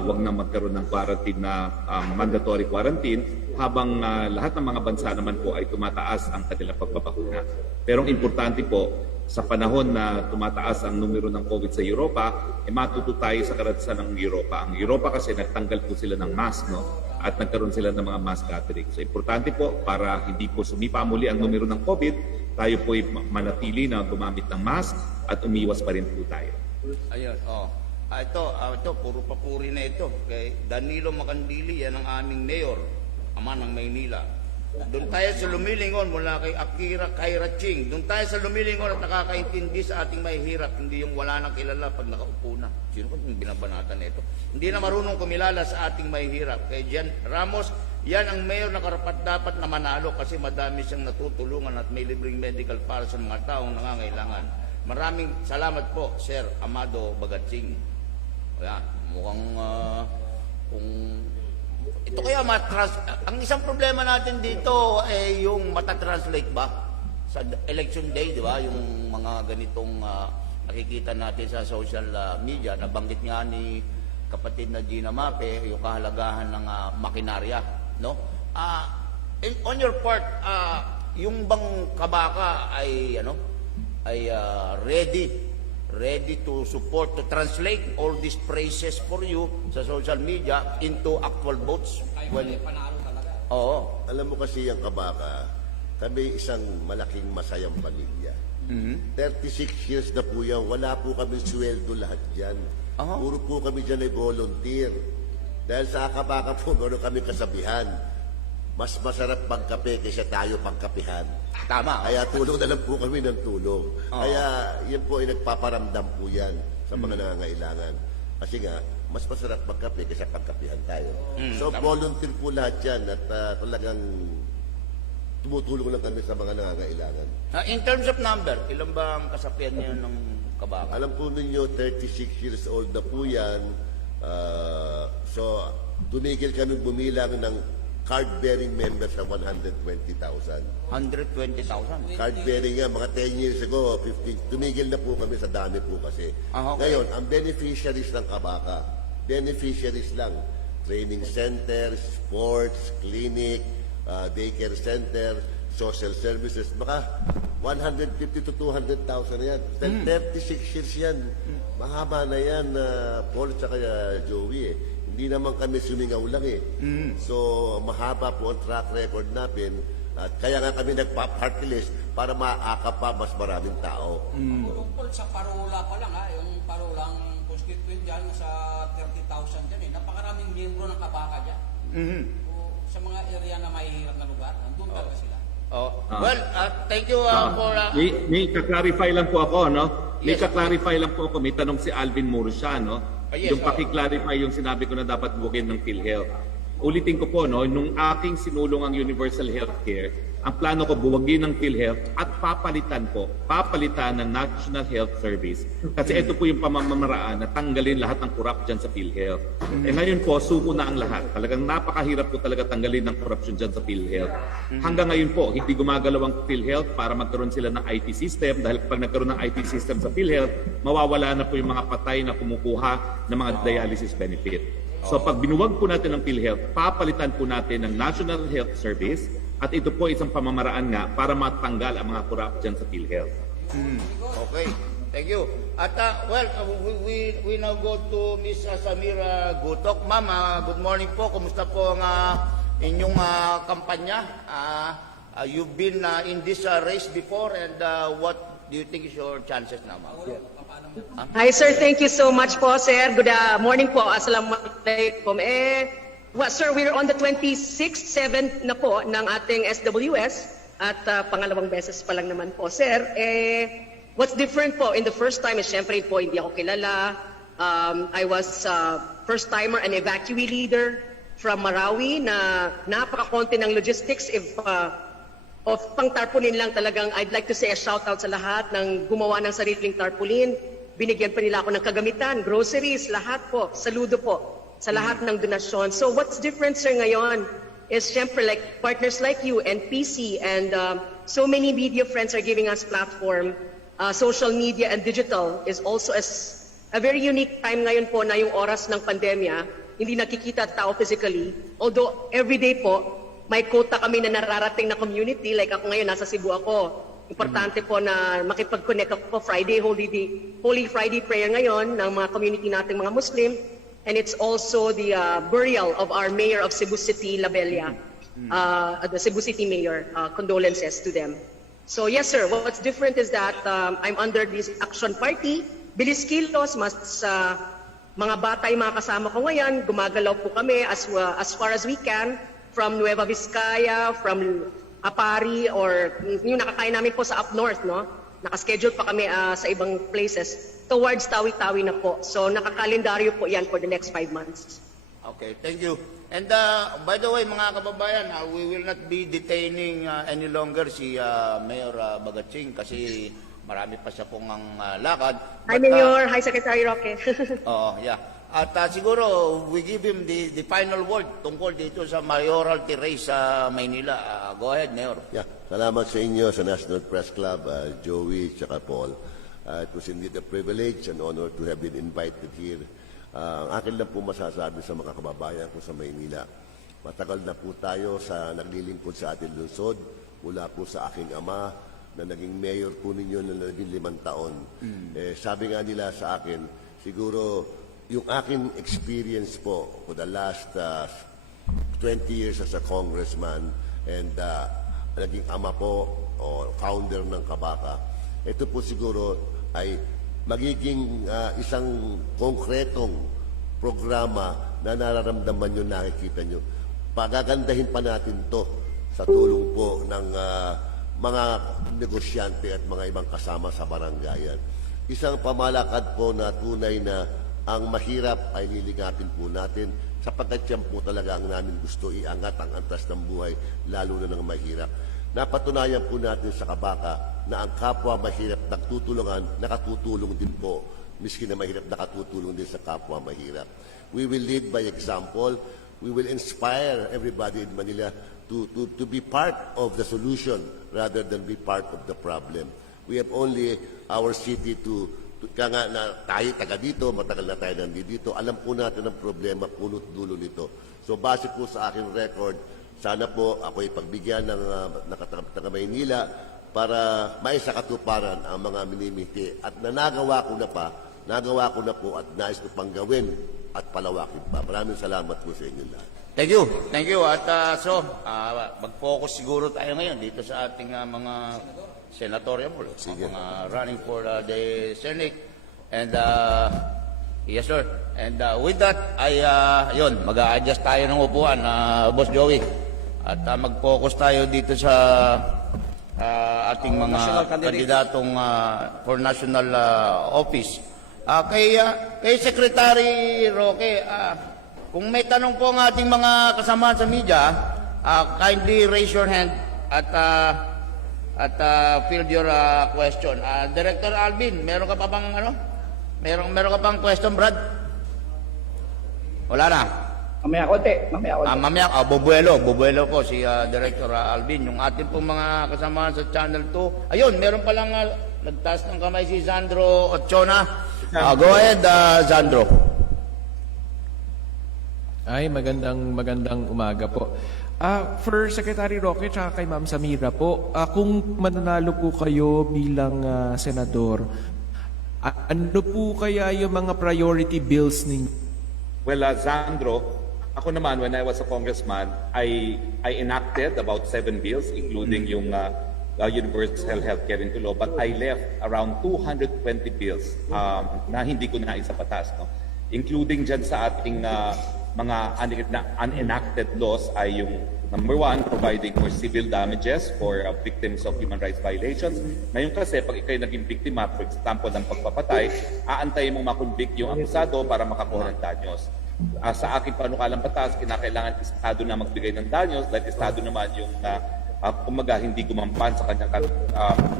wag na magkaroon ng quarantine na mandatory quarantine habang lahat ng mga bansa naman po ay tumataas ang kanilang pagbabakuna. Pero ang importante po, sa panahon na tumataas ang numero ng COVID sa Europa, matuto tayo sa karanasan ng Europa. Ang Europa kasi nagtanggal po sila ng mask, no? At nagkaroon sila ng mga mass gathering. So importante po, para hindi po sumipa muli ang numero ng COVID, tayo po ay manatili na gumamit ng mask at umiwas pa rin po tayo. Ayun, ito, puro papuri na ito. Kay Danilo Macandili, yan ang aming mayor, ama ng Maynila. Doon tayo sa lumilingon mula kay Akira Kairaching. Doon tayo sa lumilingon at nakakaintindi sa ating mahihirap. Hindi yung wala nang kilala pag nakaupo na. Sino ba yung binabanatan na ito? Hindi na marunong kumilala sa ating mahihirap. Kay Jan Ramos, yan ang mayor na karapat-dapat na manalo kasi madami siyang natutulungan at may libreng medical para sa mga taong nangangailangan. Maraming salamat po, Sir Amado Bagatsing. Mukhang kung ito kaya ang isang problema natin dito ay yung matatranslate ba sa election day, di ba? Yung mga ganitong nakikita natin sa social media, nabanggit nga ni kapatid na Gina Mape yung kahalagahan ng makinarya, no? On your part, yung bang kabaka ay ready to support, to translate all these praises for you sa social media into actual votes? Oo. Alam mo kasi yung kabaka, kami isang malaking masayang pamilya. 36 years na po yan, wala po kami sweldo lahat dyan. Puro po kami dyan ay volunteer. Dahil sa kabaka po, meron kami kasabihan, mas masarap pagkape kaysa tayo pagkapihan. Tama. Kaya tulong na lang po kami ng tulong. Kaya yan po ay nagpaparamdam po yan sa mga nangangailangan. Kasi nga, mas masarap magkape kaysa pagkapihan tayo. So volunteer po lahat yan at talagang tumutulong lang kami sa mga nangangailangan. In terms of number, ilan ba ang kasapian niyo ng kabaka? Alam po ninyo, 36 years old na po yan. So tumigil kami bumilang ng card-bearing members sa 120,000. 120,000? Card-bearing nga, mga 10 years ago, 15, tumigil na po kami sa dami po kasi. Okay. Ngayon, ang beneficiaries ng kabaka, beneficiaries lang, training centers, sports, clinic, daycare center, social services, baka 150 to 200,000 na yan. 36 years yan. Mahaba na yan, Paul at Joey eh. Hindi naman kami sumingaw lang eh. So, mahaba po ang track record natin. At kaya nga kami nagpa-party list para maakap pa mas maraming tao. Tungkol sa parola pa lang, yung parolang constituent dyan, sa 30,000 dyan napakaraming miyembro ng kabaka dyan. Sa mga area na mahihirap na lugar, andun talaga sila. Well, thank you for... May ka-clarify lang po ako, no? May ka-clarify lang po ako. May tanong si Alvin Murcia, no? Yung paki-clarify yung sinabi ko na dapat buwagin ng PhilHealth. Ulitin ko po, no? Nung aking sinulong ang Universal Healthcare, ang plano ko buwagin ng PhilHealth at papalitan ng National Health Service. Kasi ito po yung pamamaraan na tanggalin lahat ng corrupt dyan sa PhilHealth. Ngayon po, suko na ang lahat. Talagang napakahirap po talaga tanggalin ng corruption dyan sa PhilHealth. Hanggang ngayon po, hindi gumagalaw ang PhilHealth para magkaroon sila ng IT system. Dahil pag nagkaroon ng IT system sa PhilHealth, mawawala na po yung mga patay na kumukuha ng mga dialysis benefit. So pag binuwag po natin ng PhilHealth, papalitan po natin ng National Health Service. At ito po isang pamamaraan nga para matanggal ang mga corrupt dyan sa PhilHealth. Okay, thank you. At we now go to Miss Samira Gutok. Ma'am, good morning po. Kumusta po ang inyong kampanya? You've been in this race before, and what do you think is your chances now, ma'am? Hi sir, thank you so much po sir. Good morning po. Assalamualaikum. Well, sir, we're on the 26th, 7th na po ng ating SWS at pangalawang beses pa lang naman po, sir. What's different po in the first time is syempre po hindi ako kilala. I was first-timer and evacuee leader from Marawi na napaka-konti ng logistics of pang tarpaulin lang talagang. I'd like to say a shout-out sa lahat ng gumawa ng sariling tarpaulin. Binigyan pa nila ako ng kagamitan, groceries, lahat po. Saludo po sa lahat ng donasyon. So what's different, sir, ngayon is syempre like partners like you and PC and so many media friends are giving us platform. Social media and digital is also a very unique time ngayon po na yung oras ng pandemya, hindi nakikita tao physically. Although everyday po, may quota kami na nararating na community. Like ako ngayon, nasa Cebu ako. Importante po na makipag-connect ako po Friday, Holy Friday prayer ngayon ng mga community nating mga Muslim. And it's also the burial of our mayor of Cebu City, Labella, the Cebu City mayor. Condolences to them. So yes, sir, what's different is that I'm under this action party. Bilis kilos, mas mga bata yung mga kasama ko ngayon. Gumagalaw po kami as far as we can from Nueva Vizcaya, from Apari, or yung nakakain namin po sa up north, no? Nakaschedule pa kami sa ibang places towards Tawi-Tawi na po. So nakakalendaryo po yan for the next 5 months. Okay, thank you. And by the way, mga kababayan, we will not be detaining any longer si Mayor Bagatsing kasi marami pa siya pong ang lakad. Hi Mayor, hi Secretary Roque. Yeah. At siguro we give him the final word tungkol dito sa mayoralty race sa Maynila. Go ahead, Mayor. Yeah. Salamat sa inyo sa National Press Club, Joey at Paul. It was indeed a privilege and honor to have been invited here. Akin lang po masasabi sa mga kababayan ko sa Maynila. Matagal na po tayo sa naglilingkod sa ating lungsod. Mula po sa aking ama na naging mayor po ninyo na 15 taon. Sabi nga nila sa akin, siguro yung aking experience po for the last 20 years as a congressman and naging ama po o founder ng Kabaka, ito po siguro ay magiging isang konkretong programa na nararamdaman nyo, nakikita nyo. Pagagandahin pa natin to sa tulong po ng mga negosyante at mga ibang kasama sa barangayan. Isang pamalakad po na tunay na ang mahirap ay liligapin po natin sapagkat yan po talaga ang namin gusto iangat ang antas ng buhay, lalo na ng mahirap. Napatunayan po natin sa Kabaka na ang kapwa mahirap nagtutulungan, nakatutulong din po. Miski na mahirap, nakatutulong din sa kapwa mahirap. We will lead by example. We will inspire everybody in Manila to be part of the solution rather than be part of the problem. We have only our city kaya nga na tayo taga dito, matagal na tayo nandito, alam po natin ang problema, punot dulo nito. So base po sa aking record, sana po ako ipagbigyan ng taga Maynila para maisakatuparan ang mga minimiti. At nagawa ko na po at nais ko pang gawin at palawakin pa. Maraming salamat po sa inyo lahat. Thank you. Thank you. At mag-focus siguro tayo ngayon dito sa ating mga senatorial, mga running for the Senate. And yes sir. And with that, yun, mag-a-adjust tayo ng upuan, Boss Joey. At mag-focus tayo dito sa ating mga National candidate. kandidatong for national office. Kay Secretary Roque, kung may tanong po ang ating mga kasama sa media, kindly raise your hand at field your question. Director Alvin, meron ka pa bang meron ka pang question, Brad? Wala na. Mamaya konti. Bubuelo po si Director Alvin. Yung ating pong mga kasama sa Channel 2. Ayun, meron palang nagtaas ng kamay si Sandro Ochona. Go ahead, Sandro. Ay, magandang umaga po. For Secretary Roque at kay Ma'am Samira po, kung mananalo po kayo bilang senador, ano po kaya yung mga priority bills ninyo? Well, Sandro, ako naman, when I was a congressman, I enacted about 7 bills, including yung universal healthcare into law, but I left around 220 bills na hindi ko na isa patas. No? Including dyan sa ating mga unenacted laws ay yung number 1, providing for civil damages for victims of human rights violations. Ngayon kasi, pag ikay naging biktima, for example, ng pagpapatay, aantayin mong makonvict yung akusado para makakuha ng danyos. Sa aking panukalang batas, kinakailangan Estado na magbigay ng danyos dahil Estado naman yung kumaga hindi gumampan sa kanyang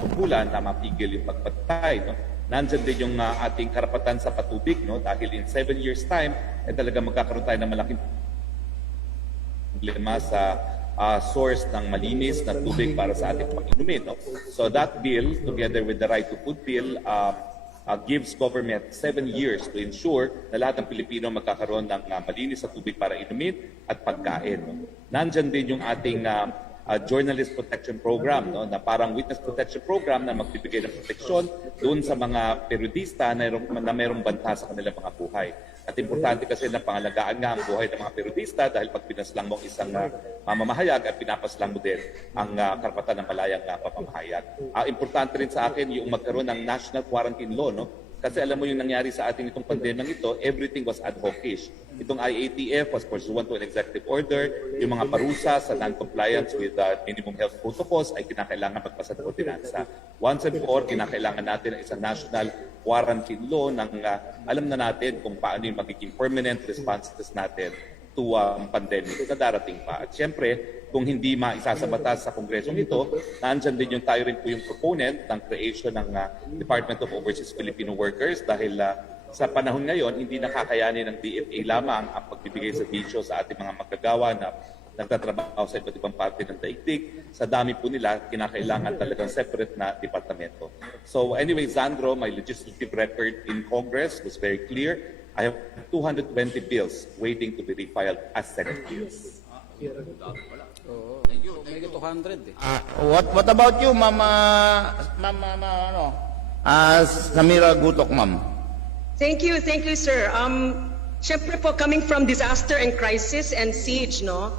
tungkulan na mapigil yung pagpatay. No? Nandyan din yung ating karapatan sa patubig, no? Dahil in 7 years time, talaga magkakaroon tayo ng malaking problema sa source ng malinis na tubig para sa ating pag-inumin. No? So that bill, together with the Right to Food Bill, gives government 7 years to ensure na lahat ng Pilipino magkakaroon ng malinis na tubig para inumin at pagkain. No? Nandyan din yung ating journalist protection program, no, na parang witness protection program na magbibigay ng proteksyon doon sa mga periodista na mayroong banta sa kanilang mga buhay. At importante kasi na pangalagaan nga ang buhay ng mga periodista dahil pag pinaslang mo isang mamamahayag at pinapaslang mo din ang karapatan ng malayang pamamahayag. Importante rin sa akin yung magkaroon ng national quarantine law, no? Kasi alam mo yung nangyari sa atin itong pandemyang ito, everything was ad hoc-ish. Itong IATF was pursuant to an executive order. Yung mga parusa sa non-compliance with minimum health protocols ay kinakailangan magpasa ng ordinansa. Once and for all, kinakailangan natin ng isang national quarantine law ng alam na natin kung paano yung magiging permanent responses natin to pandemic na darating pa. At syempre, kung hindi maisa sa batas sa Kongresong ito, nandyan din yung tayo rin po yung proponent ng creation ng Department of Overseas Filipino Workers dahil sa panahon ngayon, hindi nakakayanin ng DFA lamang ang pagbibigay sa bisyo sa ating mga magagawa na nagtatrabaho sa iba't ibang parte ng daigdig. Sa dami po nila, kinakailangan talagang separate na departamento. So anyway, Sandro, my legislative record in Congress was very clear. I have 220 bills waiting to be refiled as Senate bills. Thank you. May 200 What about you, Samira Gutok, ma'am? Thank you, sir. Syempre po, coming from disaster and crisis and siege, no?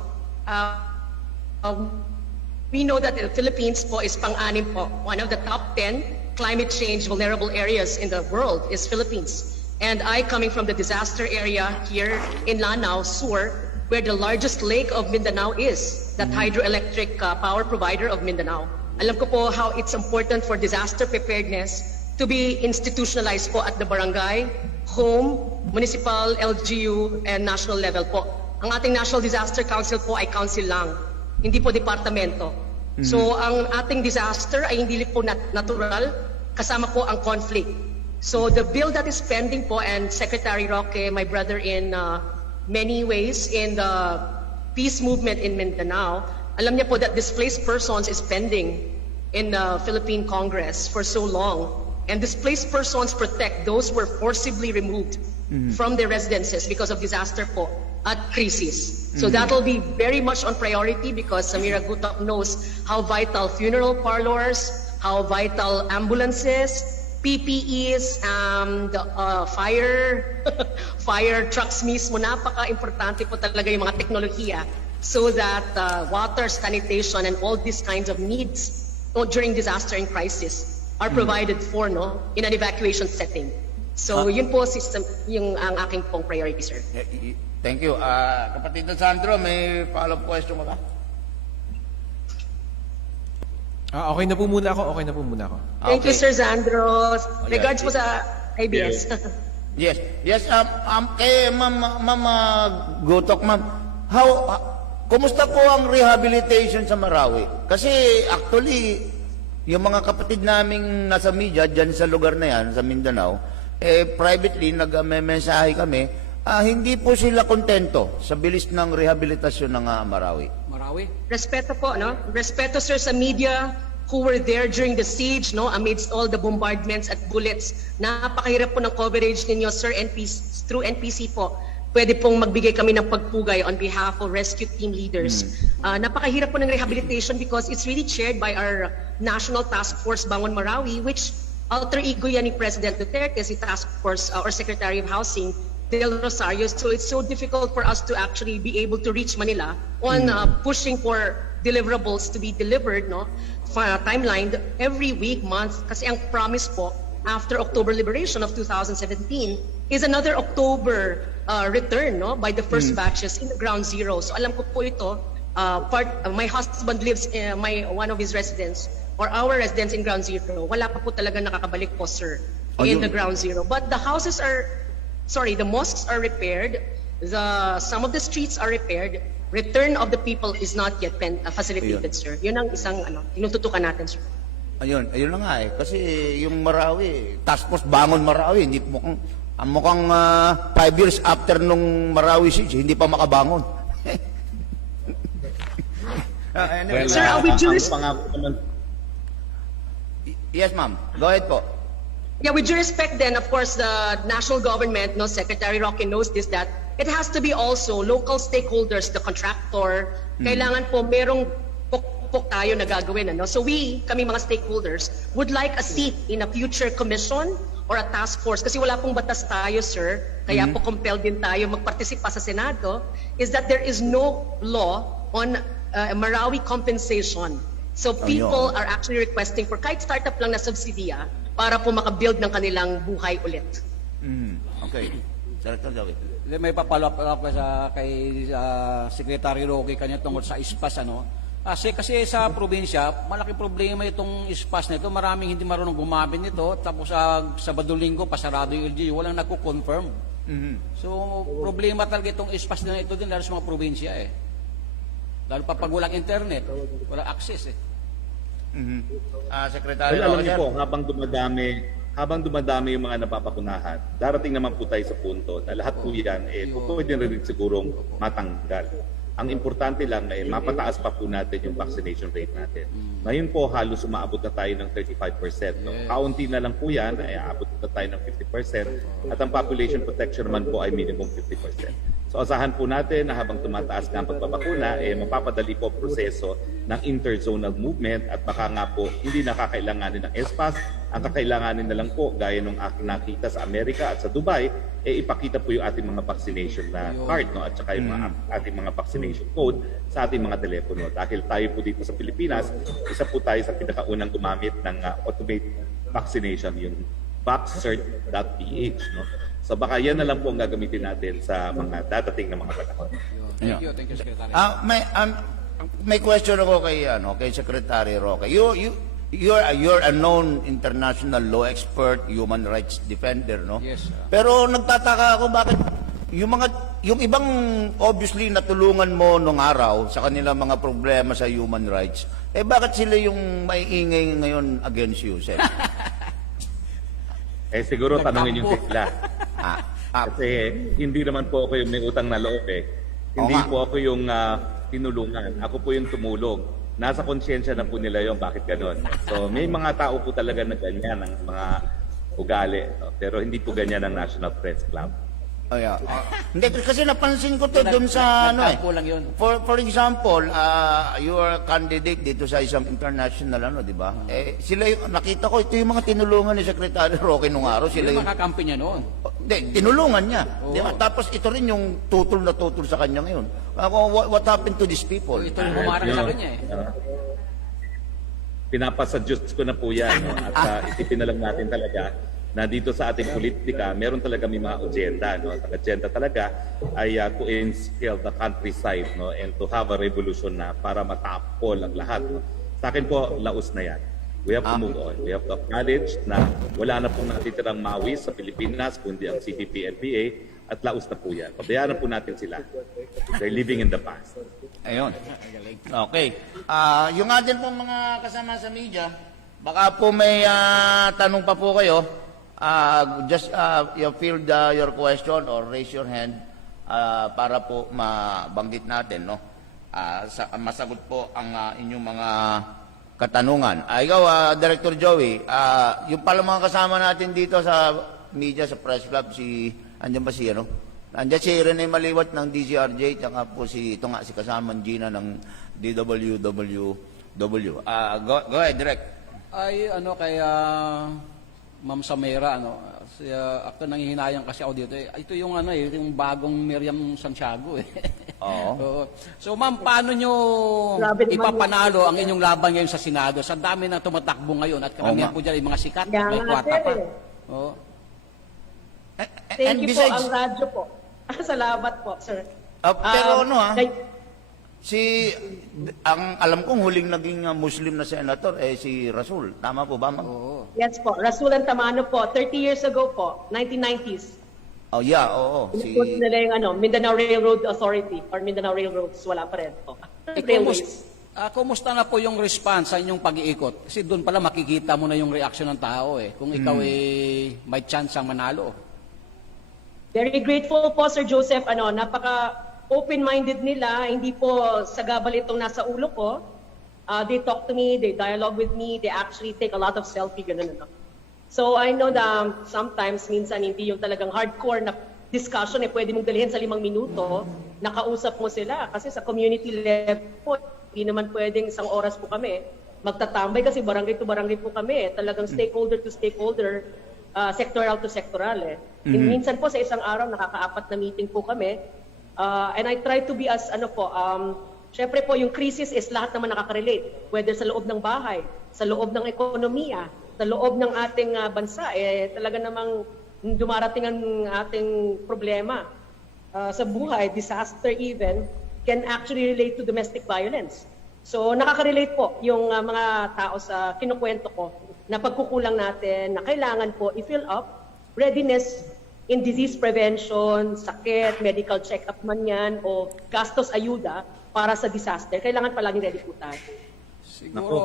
We know that the Philippines po is pang-anim po. One of the top 10 climate change vulnerable areas in the world is Philippines. And I, coming from the disaster area here in Lanao, Sur, where the largest lake of Mindanao is, that hydroelectric power provider of Mindanao. Alam ko po how it's important for disaster preparedness to be institutionalized po at the barangay, home, municipal, LGU, and national level po. Ang ating National Disaster Council po ay council lang, hindi po departamento. So ang ating disaster ay hindi po natural, kasama po ang conflict. So the bill that is pending po, and Secretary Roque, my brother in many ways in the peace movement in Mindanao, alam niya po that displaced persons is pending in the Philippine Congress for so long. And displaced persons protect those who were forcibly removed from their residences because of disaster po at crisis. So that will be very much on priority because Samira Gutok knows how vital funeral parlors, how vital ambulances, PPEs, the fire trucks mismo, napaka-importante po talaga yung mga teknolohiya so that water, sanitation, and all these kinds of needs during disaster and crisis are provided for in an evacuation setting. So yun po yung ang aking pong priority, sir. Thank you. Kapatid na Sandro, may follow-up question ka ba? Okay na po muna ako. Thank you, Sir Zandro. Regards po sa IBS. Yes. Kay Ma'am Gutok, Ma'am, kumusta po ang rehabilitation sa Marawi? Kasi actually, yung mga kapatid naming nasa media, dyan sa lugar na yan, sa Mindanao, privately, nag-mensahe kami, hindi po sila kontento sa bilis ng rehabilitasyon ng Marawi. Respeto po, Respeto, sir, sa media who were there during the siege, amidst all the bombardments at bullets. Napakahirap po ng coverage ninyo, sir, through NPC po. Pwede pong magbigay kami ng pagpugay on behalf of rescue team leaders. Napakahirap po ng rehabilitation because it's really chaired by our National Task Force Bangon Marawi, which alter ego yan ni President Duterte, si Task Force or Secretary of Housing, Del Rosario. So it's so difficult for us to actually be able to reach Manila on pushing for deliverables to be delivered, timeline every week, month. Kasi ang promise po, after October liberation of 2017, is another October return by the first batches in the ground zero. So alam ko po ito, my husband lives, one of his residents, or our residents in ground zero, wala pa po talaga nakakabalik po, sir, in the ground zero. But the the mosques are repaired, some of the streets are repaired, return of the people is not yet facilitated, sir. Yun ang isang tinututukan natin, sir. Ayun na nga Kasi yung Marawi, Task Force Bangon Marawi, hindi mukhang 5 years after nung Marawi siege, hindi pa makabangon. Sir, with due Yes, ma'am. Go ahead po. Yeah, with due respect then, of course, the national government, Secretary Roque knows this, that it has to be also local stakeholders, the contractor. Kailangan po merong pok tayo na gagawin. So kami mga stakeholders, would like a seat in a future commission or a task force. Kasi wala pong batas tayo, sir. Kaya po compelled din tayo magpartisipa sa Senado, is that there is no law on Marawi compensation. So people are actually requesting for kahit startup lang na subsidiya para po makabuild ng kanilang buhay ulit. Okay. Director David. May papalap kay Secretary Roque kanya tungkol sa ISPAS, Kasi sa probinsya, malaking problema itong ISPAS na ito. Maraming hindi marunong gumamit nito. Tapos sa Sabado-Linggo, pasarado yung LGU, walang nagko-confirm. So, problema talaga itong ISPAS na ito din, lalo sa mga probinsya Lalo pa pag walang internet, walang access Secretary Alam niyo po, habang dumadami yung mga napapakunahan, darating naman po tayo sa punto na lahat po yan, pwede na rin sigurong matanggal. Ang importante lang ay mapataas pa po natin yung vaccination rate natin. Ngayon po, halos umaabot na tayo ng 35%. Kaunti na lang po yan, ay aabot na tayo ng 50%. At ang population protection naman po ay minimum 50%. So asahan po natin na habang tumataas na ang pagbabakuna, mapapadali po ang proseso ng interzonal movement at baka nga po hindi nakakailanganin ng ESPAS. Ang kakailanganin na lang po, gaya nung aking nakita sa Amerika at sa Dubai, ipakita po yung ating mga vaccination na card at saka yung ating mga vaccination code sa ating mga telepono. Dahil tayo po dito sa Pilipinas, isa po tayo sa pinakaunang gumamit ng automated vaccination, yung vaccert.ph. So baka yan na lang po ang gagamitin natin sa mga dadating na mga panahon. Thank you, Secretary. May question ako kay Secretary Roque. You're a known international law expert, human rights defender, Yes. Pero nagtataka ako bakit yung ibang obviously natulungan mo nung araw sa kanilang mga problema sa human rights, bakit sila yung maiingay ngayon against you, Sir? Siguro tanongin yung sila. Kasi hindi naman po ako yung may utang na loob Hindi po ako yung tinulungan. Ako po yung tumulong. Nasa konsyensya na po nila yung bakit ganon. So may mga tao po talaga na ganyan ang mga ugali. Pero hindi po ganyan ang National Press Club. Hindi, kasi napansin ko to dun sa For example, you are a candidate dito sa isang international di ba? Sila nakita ko ito yung mga tinulungan ni Secretary Roque nung araw, sila yung makakampi niya noon. Hindi, tinulungan niya. Di ba? Tapos ito rin yung tutol na tutol sa kanya ngayon. What happened to these people? Ito yung humarang sa kanya Pinapasa-Diyos ko na po yan. No? At isipin na lang natin talaga na dito sa ating politika, meron talaga may mga agenda. No? Ang agenda talaga ay to instill the countryside, no? And to have a revolution na para matapol ang lahat. No? Sa akin po, laos na yan. We have to move on. We have to acknowledge na wala na pong natitirang Maui sa Pilipinas, kundi ang CPP-NPA, at laos na po yan. Pabayaan po natin sila. They're living in the past. Ayun. Okay. Yung atin pong mga kasama sa media, baka po may tanong pa po kayo. Just you field your question or raise your hand para po mabanggit natin, no? Masagot po ang inyong mga katanungan. Ikaw, Director Joey, yung pala mga kasama natin dito sa media, sa press club, andyan ba si, andyan si Rene Maliwat ng DZRJ, tsaka po si kasamang Gina ng DWWW. Go ahead, Direct. Ay, kaya Ma'am Samira, ako nanghihinayang kasi ako dito. Ito yung yung bagong Miriam Santiago Oo. So ma'am, paano nyo ipapanalo ang inyong laban ngayon sa Senado? Sa dami na tumatakbo ngayon at karamihan po dyan ay mga sikat, may kwarta pa. Oo. Thank you po, ang radyo po. Salamat po, sir. Pero ang alam kong huling naging Muslim na senator si Rasul. Tama po ba, ma'am? Yes po, Rasul Antamano po, 30 years ago po, 1990s. Oh, yeah, oo. Inipos nila yung Mindanao Railroad Authority or Mindanao Railroads, wala pa rin po. Kumusta na po yung response sa inyong pag-iikot? Kasi doon pala makikita mo na yung reaction ng tao kung ikaw may chance ang manalo. Very grateful po, Sir Joseph. Napaka open-minded nila, hindi po sagabal itong nasa ulo ko. They talk to me, they dialogue with me, they actually take a lot of selfie, ganun. So I know that sometimes, minsan hindi yung talagang hardcore na discussion pwede mong dalhin sa 5 minuto, nakausap mo sila. Kasi sa community level po, hindi naman pwedeng 1 oras po kami magtatambay kasi barangay to barangay po kami. Talagang stakeholder to stakeholder, sectoral to sectoral. Minsan po sa isang araw, nakaka-4 na meeting po kami. And I try to be as, syempre po yung crisis is lahat naman nakaka-relate. Whether sa loob ng bahay, sa loob ng ekonomiya, sa loob ng ating bansa, talaga namang dumarating ang ating problema sa buhay, disaster even, can actually relate to domestic violence. So nakaka-relate po yung mga tao sa kinukwento ko na pagkukulang natin, na kailangan po i-fill up readiness in disease prevention, sakit, medical check-up man yan, o gastos ayuda para sa disaster. Kailangan palaging ready po tayo. Siguro,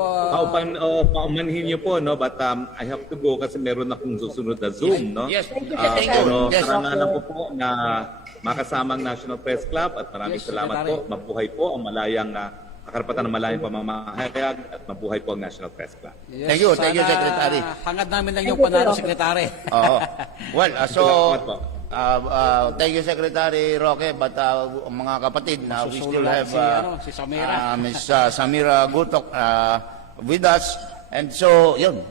paumanhin niyo po, no? But I have to go kasi meron akong susunod na Zoom, no? Yes, thank you. Yes, karangalan ko po na makasama ang National Press Club at maraming salamat po. Mabuhay po ang malayang karapatan ng malayang pamamahayag at mabuhay po ang National Press Club. Yes, thank you, Secretary. Hangad namin lang yung panalo, Secretary. Oo. Well, thank you, Secretary Roque, but mga kapatid, we still have si Samira. Ms. Samira Gutok with us. And so, yun,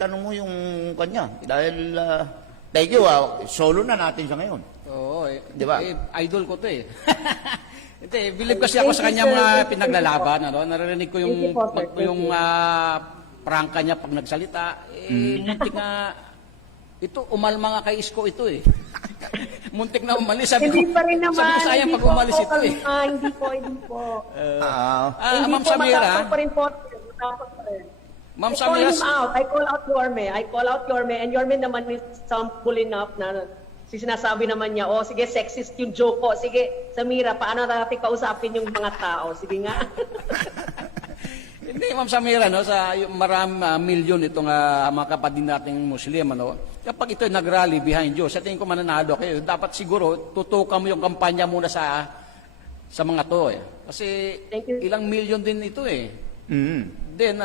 tanong mo yung kanya. Dahil, thank you, solo na natin siya ngayon. Oo, diba? Idol ko to Hindi, believe kasi ako sa kanya mga pinaglalaban. Naririnig ko yung prangka niya pag nagsalita. Muntik nga, ito, umalma nga kay Isko ito Muntik na umalis. Hindi pa rin naman. Sabi ko sayang pag umalis ito Hindi po. Ma'am Samira. Ma'am Samira. I call out Yorme. And Yorme naman is sample enough na sinasabi naman niya, sige, sexist yung joke ko. Sige, Samira, paano natin kausapin yung mga tao? Sige nga. Hindi, Ma'am Samira, sa milyon itong mga kapatid nating Muslim, kapag ito nag-rally behind you, sa tingin ko mananalo kayo, dapat siguro tutukan mo yung kampanya muna sa mga to. Kasi ilang milyon din ito Then,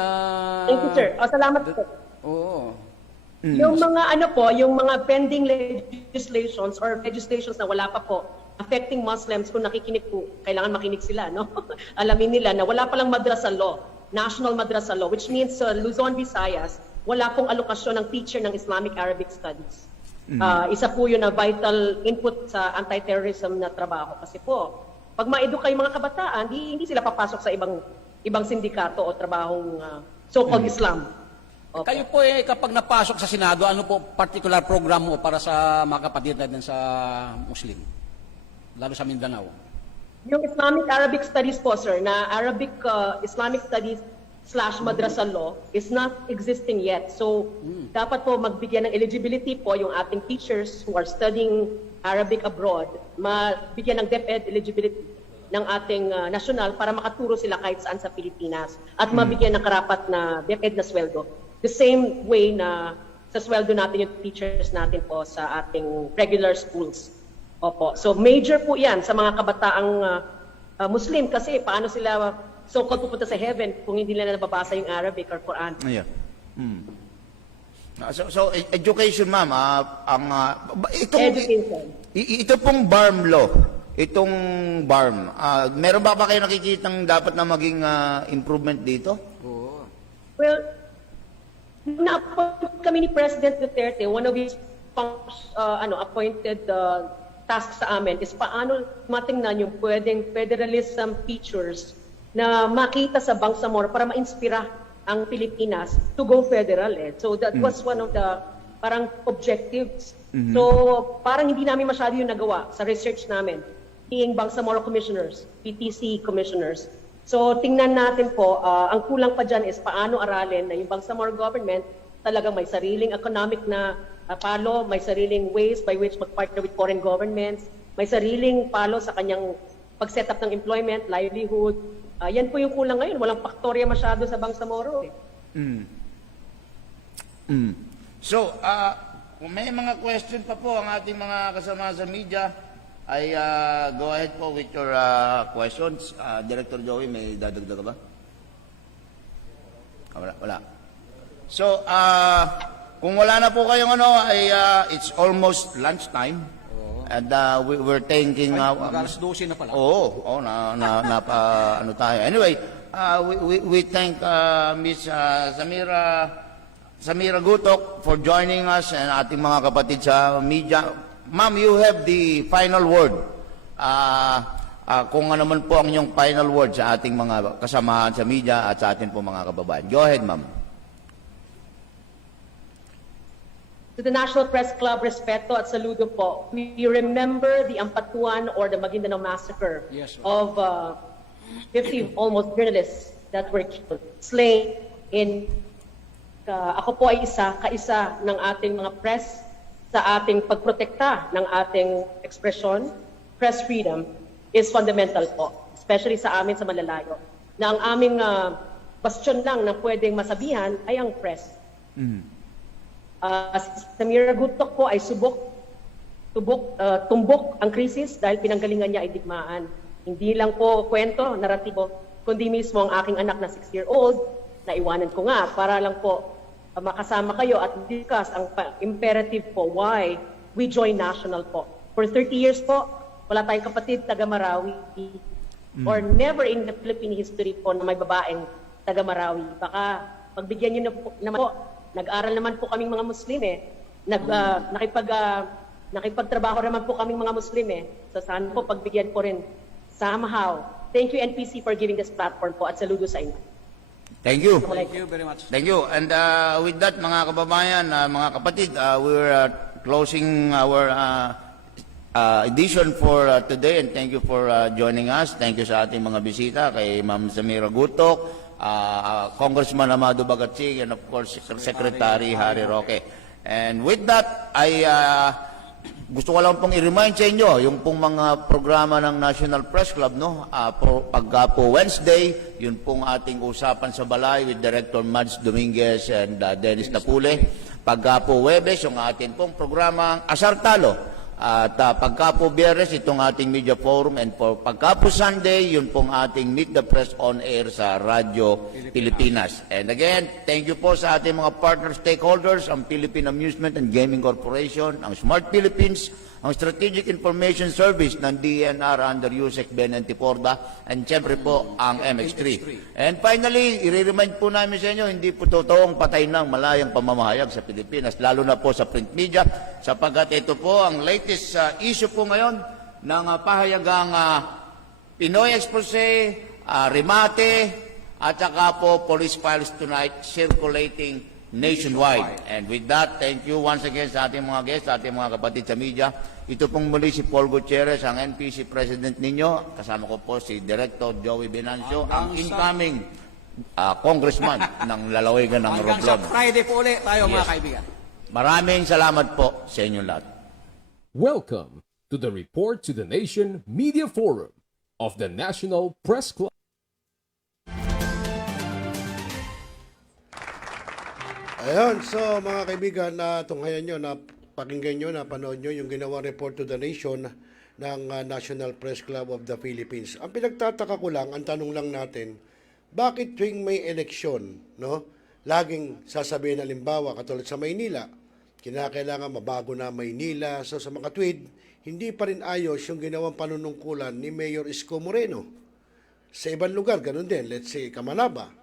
thank you, sir. Salamat po. Oo. Yung mga yung mga pending legislations or legislations na wala pa po affecting Muslims, kung nakikinig po, kailangan makinig sila, Alamin nila na wala palang madrasa law, national madrasa law, which means Luzon, Visayas, wala pong alokasyon ng teacher ng Islamic Arabic Studies. Isa po yun na vital input sa anti-terrorism na trabaho. Kasi po, pag ma-educate yung mga kabataan, hindi sila papasok sa ibang sindikato o trabahong so-called Islam. Kayo po kapag napasok sa Senado, ano po particular program mo para sa mga kapatid natin sa Muslim? Lalo sa Mindanao. Yung Islamic Arabic Studies po, sir, na Arabic Islamic Studies / Madrasa Law is not existing yet. So, dapat po magbigyan ng eligibility po yung ating teachers who are studying Arabic abroad, mabigyan ng DepEd eligibility ng ating national para makaturo sila kahit saan sa Pilipinas at mabigyan ng karapat na DepEd na sweldo. The same way na sa sweldo natin yung teachers natin po sa ating regular schools. Opo. So major po yan sa mga kabataang Muslim kasi paano sila so-called pupunta sa heaven kung hindi nila nababasa yung Arabic or Quran. Yeah. So education, ma'am, ito pong BARM law, itong BARM, meron ba kayo nakikitang dapat na maging improvement dito? Well, na-appoint kami ni President Duterte, one of his appointed tasks sa amin is paano matingnan yung pwedeng federalism features na makita sa Bangsamoro para ma-inspira ang Pilipinas to go federal. So that was one of the parang objectives. So parang hindi namin masyado yung nagawa sa research namin, being Bangsamoro commissioners, PTC commissioners. So tingnan natin po, ang kulang pa dyan is paano aralin na yung Bangsamoro government talagang may sariling economic na palo, may sariling ways by which mag-partner with foreign governments, may sariling palo sa kanyang pag-set up ng employment, livelihood. Yan po yung kulang ngayon. Walang faktorya masyado sa Bangsamoro. So, kung may mga question pa po ang ating mga kasama sa media, ay go ahead po with your questions. Director Joey, may dadagdag ka ba? Wala. So, kung wala na po kayong ay it's almost lunchtime. And we're thinking... Mag-alas 12 na pala. Oo, ano tayo. Anyway, we thank Miss Samira Gutok for joining us and ating mga kapatid sa media. Ma'am, you have the final word. Kung ano man po ang inyong final word sa ating mga kasamahan sa media at sa ating po mga kababayan. Go ahead, ma'am. To the National Press Club, respeto at saludo po. We remember the Ampatuan or the Maguindanao Massacre of 50 almost journalists that were killed, slain in... ako po ay kaisa ng ating mga press sa ating pagprotekta ng ating expression. Press freedom is fundamental po, especially sa amin sa malalayo. Na ang aming bastion lang na pwedeng masabihan ay ang press. Si Samira Gutok po ay tumbok ang krisis dahil pinanggalingan niya ay digmaan. Hindi lang po kwento, naratibo, kundi mismo ang aking anak na 6-year-old na iwanan ko nga para lang po makasama kayo at discuss ang imperative po why we join national po. For 30 years po, wala tayong kapatid taga Marawi or never in the Philippine history po na may babaeng taga Marawi. Baka pagbigyan niyo na po, nag-aral naman po kaming mga Muslim nakipagtrabaho naman po kaming mga Muslim So sana po pagbigyan ko rin somehow. Thank you NPC for giving this platform po at saludo sa inyo. Thank you. Thank you very much. Thank you. And with that, mga kababayan, mga kapatid, we're closing our edition for today and thank you for joining us. Thank you sa ating mga bisita, kay Ma'am Samira Gutok, Congressman Amado Bagatsing, and of course, Secretary Harry Roque. And with that, gusto ko lang pong i-remind sa inyo, yung pong mga programa ng National Press Club, no? Pagka po Wednesday, yun pong ating usapan sa balay with Director Mads Dominguez and Dennis Napule. Pagka po Webes, yung ating pong programa Asar Talo. At pagka po Biyernes, itong ating media forum. And pagka po Sunday, yun pong ating Meet the Press on Air sa Radyo Pilipinas. And again, thank you po sa ating mga partner stakeholders, ang Philippine Amusement and Gaming Corporation, ang Smart Philippines, ang Strategic Information Service ng DNR under USEC Ben Antiporda, and siyempre po ang MX3. And finally, i-remind po namin sa inyo, hindi po totoong patay ng malayang pamamahayag sa Pilipinas, lalo na po sa print media, sapagkat ito po ang latest issue po ngayon ng pahayagang Pinoy Expose, Remate, at saka po police files tonight circulating nationwide. And with that, thank you once again sa ating mga guests, sa ating mga kapatid sa media. Ito pong muli si Paul Gutierrez, ang NPC President ninyo. Kasama ko po si Director Joey Venancio, ang incoming congressman ng lalawigan ng Hanggang sa Romblon. Friday po ulit tayo mga Yes. kaibigan. Maraming salamat po sa inyong lahat. Welcome to the Report to the Nation Media Forum of the National Press Club. Ayan, so mga kaibigan, tunghayan nyo, pakinggan nyo, napanood nyo yung ginawang report to the nation ng National Press Club of the Philippines. Ang pinagtataka ko lang, ang tanong lang natin, bakit tuwing may eleksyon, no, laging sasabihin, halimbawa, katulad sa Maynila, kinakailangan mabago na Maynila. So sa mga tweet, hindi pa rin ayos yung ginawang panunungkulan ni Mayor Isko Moreno. Sa ibang lugar, ganun din. Let's say, Kamanaba.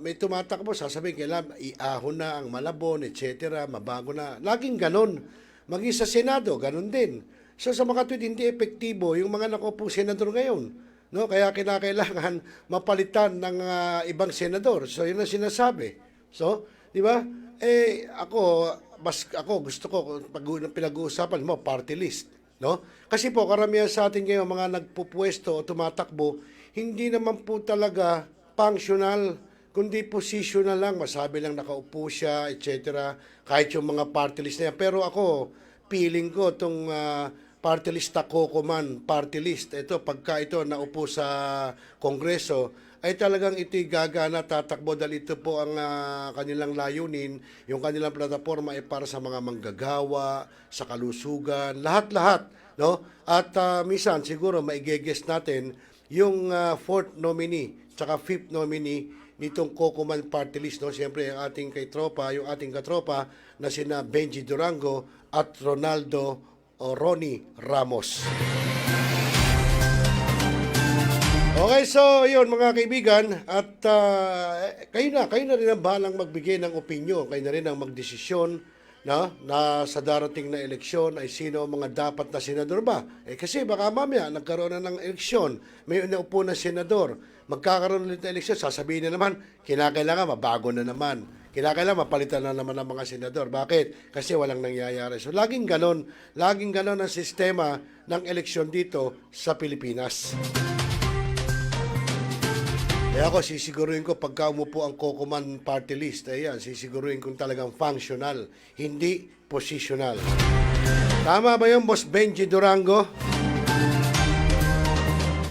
May tumatakbo, sasabihin, kailangan iahon na ang Malabon, etc., mabago na. Laging ganon. Maging sa Senado, ganon din. So sa mga tweet, hindi epektibo yung mga nakupong senador ngayon. No? Kaya kinakailangan mapalitan ng ibang senador. So yun ang sinasabi. So, di ba? Ako gusto ko, pag pinag-uusapan mo, party list. No? Kasi po, karamihan sa atin ngayon, mga nagpupwesto o tumatakbo, hindi naman po talaga functional, kundi positional lang, masabi lang nakaupo siya, etc. Kahit yung mga party list na yan. Pero ako, feeling ko itong party list ako man, party list, ito, pagka ito naupo sa Kongreso, ay talagang ito'y gagana, tatakbo dahil ito po ang kanilang layunin, yung kanilang plataforma ay para sa mga manggagawa, sa kalusugan, lahat-lahat. No? At minsan, siguro, maigegest natin yung fourth nominee, tsaka fifth nominee nitong Kokoman Party List, no? Siyempre, ang ating yung ating katropa na sina Benji Durango at Ronnie Ramos. Okay, so yun mga kaibigan, at kayo na rin ang bahalang magbigay ng opinion, kayo na rin ang magdesisyon na sa darating na eleksyon ay sino ang mga dapat na senador ba? Kasi baka mamaya nagkaroon na ng eleksyon, may naupo na senador, magkakaroon ulit ng eleksyon, sasabihin na naman, kinakailangan mabago na naman, kinakailangan mapalitan na naman ng mga senador. Bakit? Kasi walang nangyayari. So laging ganon ang sistema ng eleksyon dito sa Pilipinas. Kaya ako, sisiguruhin ko pagka umupo ang Kokoman Party List, ayan, sisiguruhin kong talagang functional, hindi positional. Tama ba yun, Boss Benji Durango?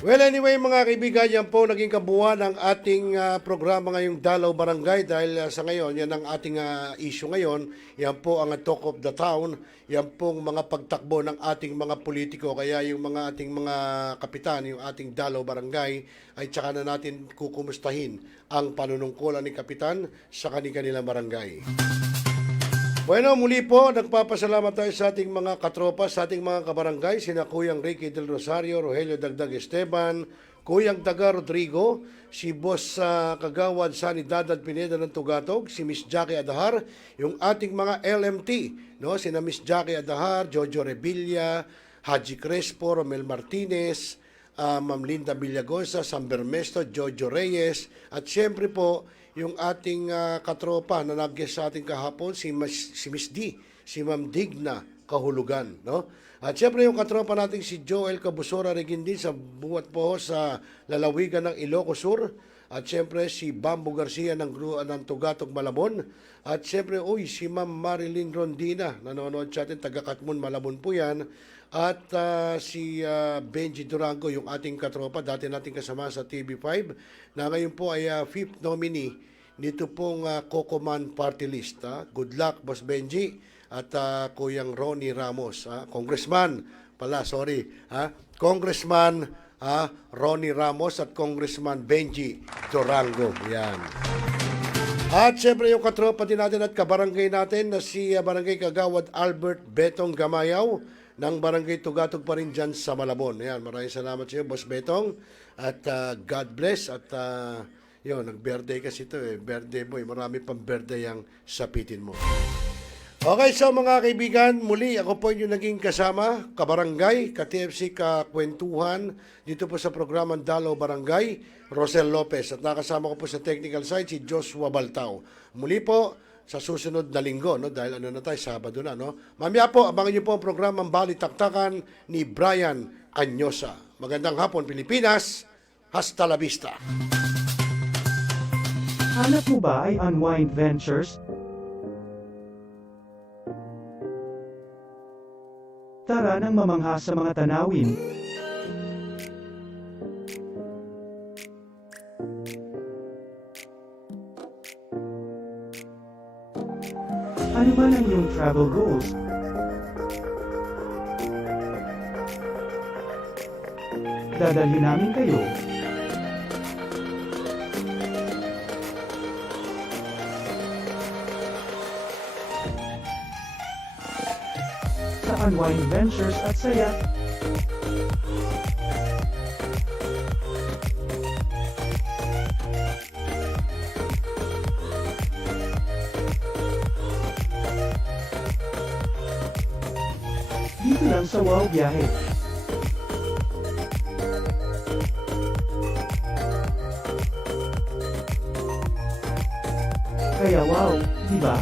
Well, anyway, mga kaibigan, yan po naging kabuuan ng ating programa ngayong Dalaw Barangay dahil sa ngayon, yan ang ating issue ngayon. Yan po ang talk of the town. Yan pong mga pagtakbo ng ating mga politiko. Kaya yung mga ating mga kapitan, yung ating Dalaw Barangay, ay tsaka na natin kukumustahin ang panunungkulan ni Kapitan sa kanilang barangay. Bueno, muli po, nagpapasalamat tayo sa ating mga katropa, sa ating mga kabarangay, sina Kuyang Ricky Del Rosario, Rogelio Dagdag Esteban, Kuyang Daga Rodrigo, si Boss Kagawad Sanidad Pineda ng Tugatog, si Miss Jackie Adahar, yung ating mga LMT, no? Sina Miss Jackie Adahar, Jojo Revilla, Haji Crespo, Romel Martinez, Ma'am Linda Villagosa, Sam Bermesto, Jojo Reyes, at siyempre po, yung ating katropa na nag-guest sa ating kahapon, si Miss D, si Ma'am Digna Kahulugan. No? At siyempre yung katropa natin si Joel Cabusora Regindin sa buwat po sa lalawigan ng Ilocos Sur. At siyempre si Bambo Garcia ng Tugatog Malabon. At siyempre, si Ma'am Marilyn Rondina, nanonood sa atin, taga-Katmon Malabon po yan. At si Benji Durango, yung ating katropa, dati nating kasama sa TV5, na ngayon po ay fifth nominee nito pong Kokoman Party List. Good luck, Boss Benji at Kuyang Ronnie Ramos. Congressman Ronnie Ramos at Congressman Benji Durango. Yan. At siyempre yung katropa din natin at kabarangay natin na si Barangay Kagawad Albert Betong Gamayaw ng Barangay Tugatog pa rin dyan sa Malabon. Ayan, maraming salamat sa iyo, Boss Betong. At God bless. At nag-birthday kasi ito birthday boy. Marami pang birthday ang sapitin mo. Okay, so mga kaibigan, muli ako po yung naging kasama, kabarangay, ka-TFC, kakwentuhan, dito po sa programang Dalo Barangay, Rosel Lopez. At nakasama ko po sa technical side si Joshua Baltao. Muli po sa susunod na linggo, no? Dahil ano na tayo, Sabado na. No? Mamaya po, abangan niyo po ang programang Balitaktakan ni Brian Anyosa. Magandang hapon, Pilipinas. Hasta la vista. Hanap mo ba ay Unwind Ventures? Tara nang mamangha sa mga tanawin. Ano man ang iyong travel goals? Dadalhin namin kayo. Sa Unwind Ventures at saya. Dito lang sa Wow Biyahe. Kaya wow, di ba?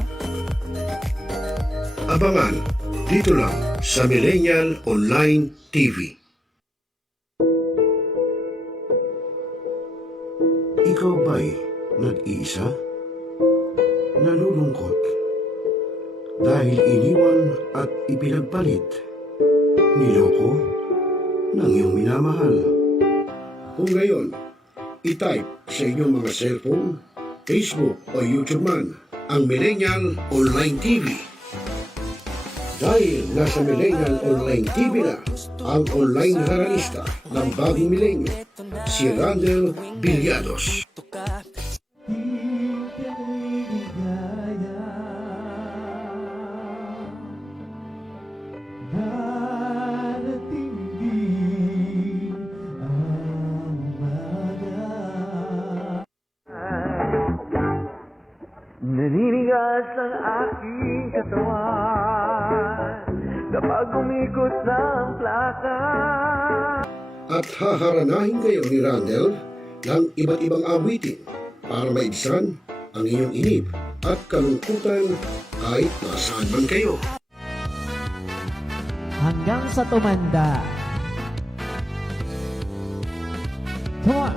Abangan dito lang sa Millennial Online TV. Ikaw ba'y nag-iisa? Nalulungkot? Dahil iniwan at ipinagpalit? Niloko ng iyong minamahal? Kung ngayon, i-type sa inyong mga cellphone, Facebook o YouTube man ang Millennial Online TV. Dahil nasa Millennial Online TV na ang online haralista ng bagong milenyo, si Randel Villados. Naninigas ang aking katawan kapag umikot ng plaka. At haharanahin kayo ni Randel ng iba't ibang awitin para maibsan ang inyong inip at kalungkutan kahit nasaan man kayo. Hanggang sa tumanda. Come on!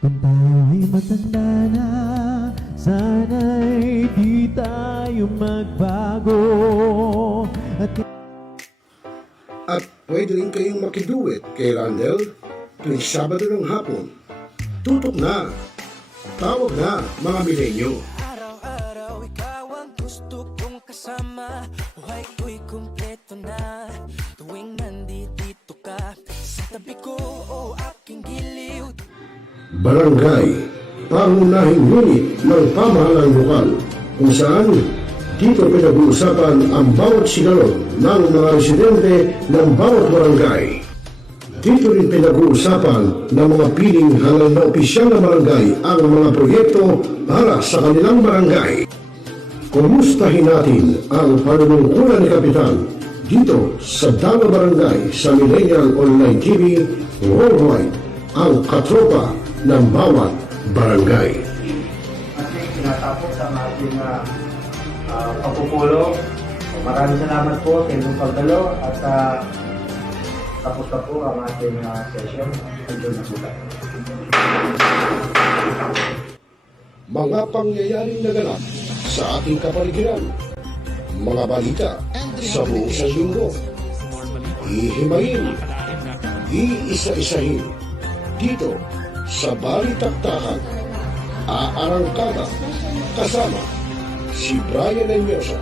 Kung tayo'y matanda na, sana'y di tayo magbago. At pwede rin kayong makiduet kay Randel tuwing Sabado ng hapon. Tutok na! Tawag na mga milenyo! Araw-araw ikaw ang gusto kong kasama. Buhay ko'y kumpleto na tuwing nandito ka sa tabi ko o aking giliw. Barangay, pangunahing unit ng pamahalaan lokal kung saan dito pinag-uusapan ang bawat sigalon ng mga residente ng bawat barangay. Dito rin pinag-uusapan ng mga piling halal na opisyal na barangay ang mga proyekto para sa kanilang barangay. Kumustahin natin ang panunungkulan ni Kapitan dito sa Dalo Barangay sa Millennial Online TV Worldwide, ang katropa ng bawat barangay. Ating tinatapos ang ating pagpupulong. Maraming salamat po sa inyong pagdalo at tapos na po ang ating session. Enjoy na po tayo. Mga pangyayaring naganap sa ating kapaligiran, mga balita sa buong linggo, ihimayin, iisa-isahin, dito sa Balitaktakan, aarangkada, kasama si Brian Anyosa,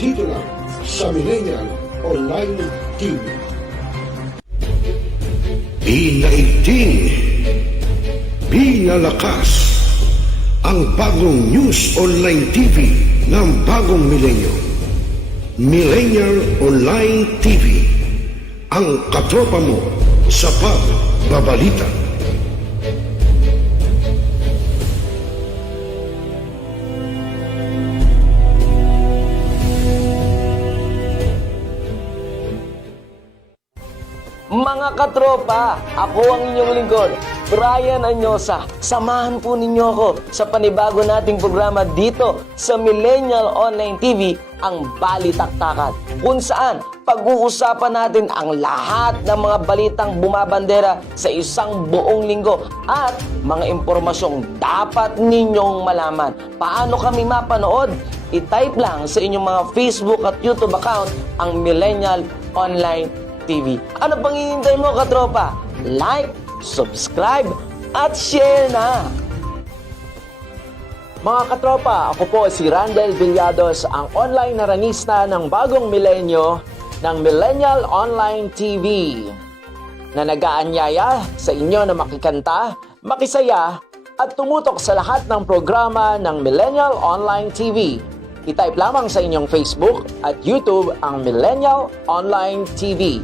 dito lang sa Millennial Online TV. Pinaigting, pinalakas, ang bagong news online TV ng bagong milenyo. Millennial Online TV, ang katropa mo sa pagbabalita. Mga katropa, ako ang inyong lingkod, Brian Anyosa. Samahan po ninyo ako sa panibago nating programa dito sa Millennial Online TV, ang Balitaktakan, kung saan pag-uusapan natin ang lahat ng mga balitang bumabandera sa isang buong linggo at mga impormasyong dapat ninyong malaman. Paano kami mapanood? I-type lang sa inyong mga Facebook at YouTube account ang Millennial Online TV. Ano pang hihintay mo, katropa? Like, subscribe, at share na! Mga katropa, ako po si Randel Villados, ang online naranista ng bagong milenyo ng Millennial Online TV, na nag-aanyaya sa inyo na makikanta, makisaya, at tumutok sa lahat ng programa ng Millennial Online TV. I-type lamang sa inyong Facebook at YouTube ang Millennial Online TV.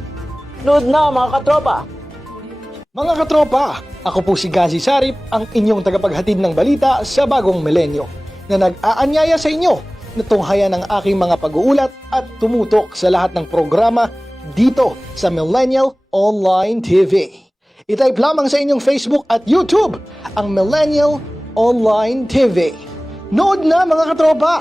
Nood na, mga katropa! Mga katropa, ako po si Gazi Sarip, ang inyong tagapaghatid ng balita sa bagong milenyo, na nag-aanyaya sa inyo na tunghayan ng aking mga pag-uulat at tumutok sa lahat ng programa dito sa Millennial Online TV. I-type lamang sa inyong Facebook at YouTube ang Millennial Online TV. Nood na, mga katropa!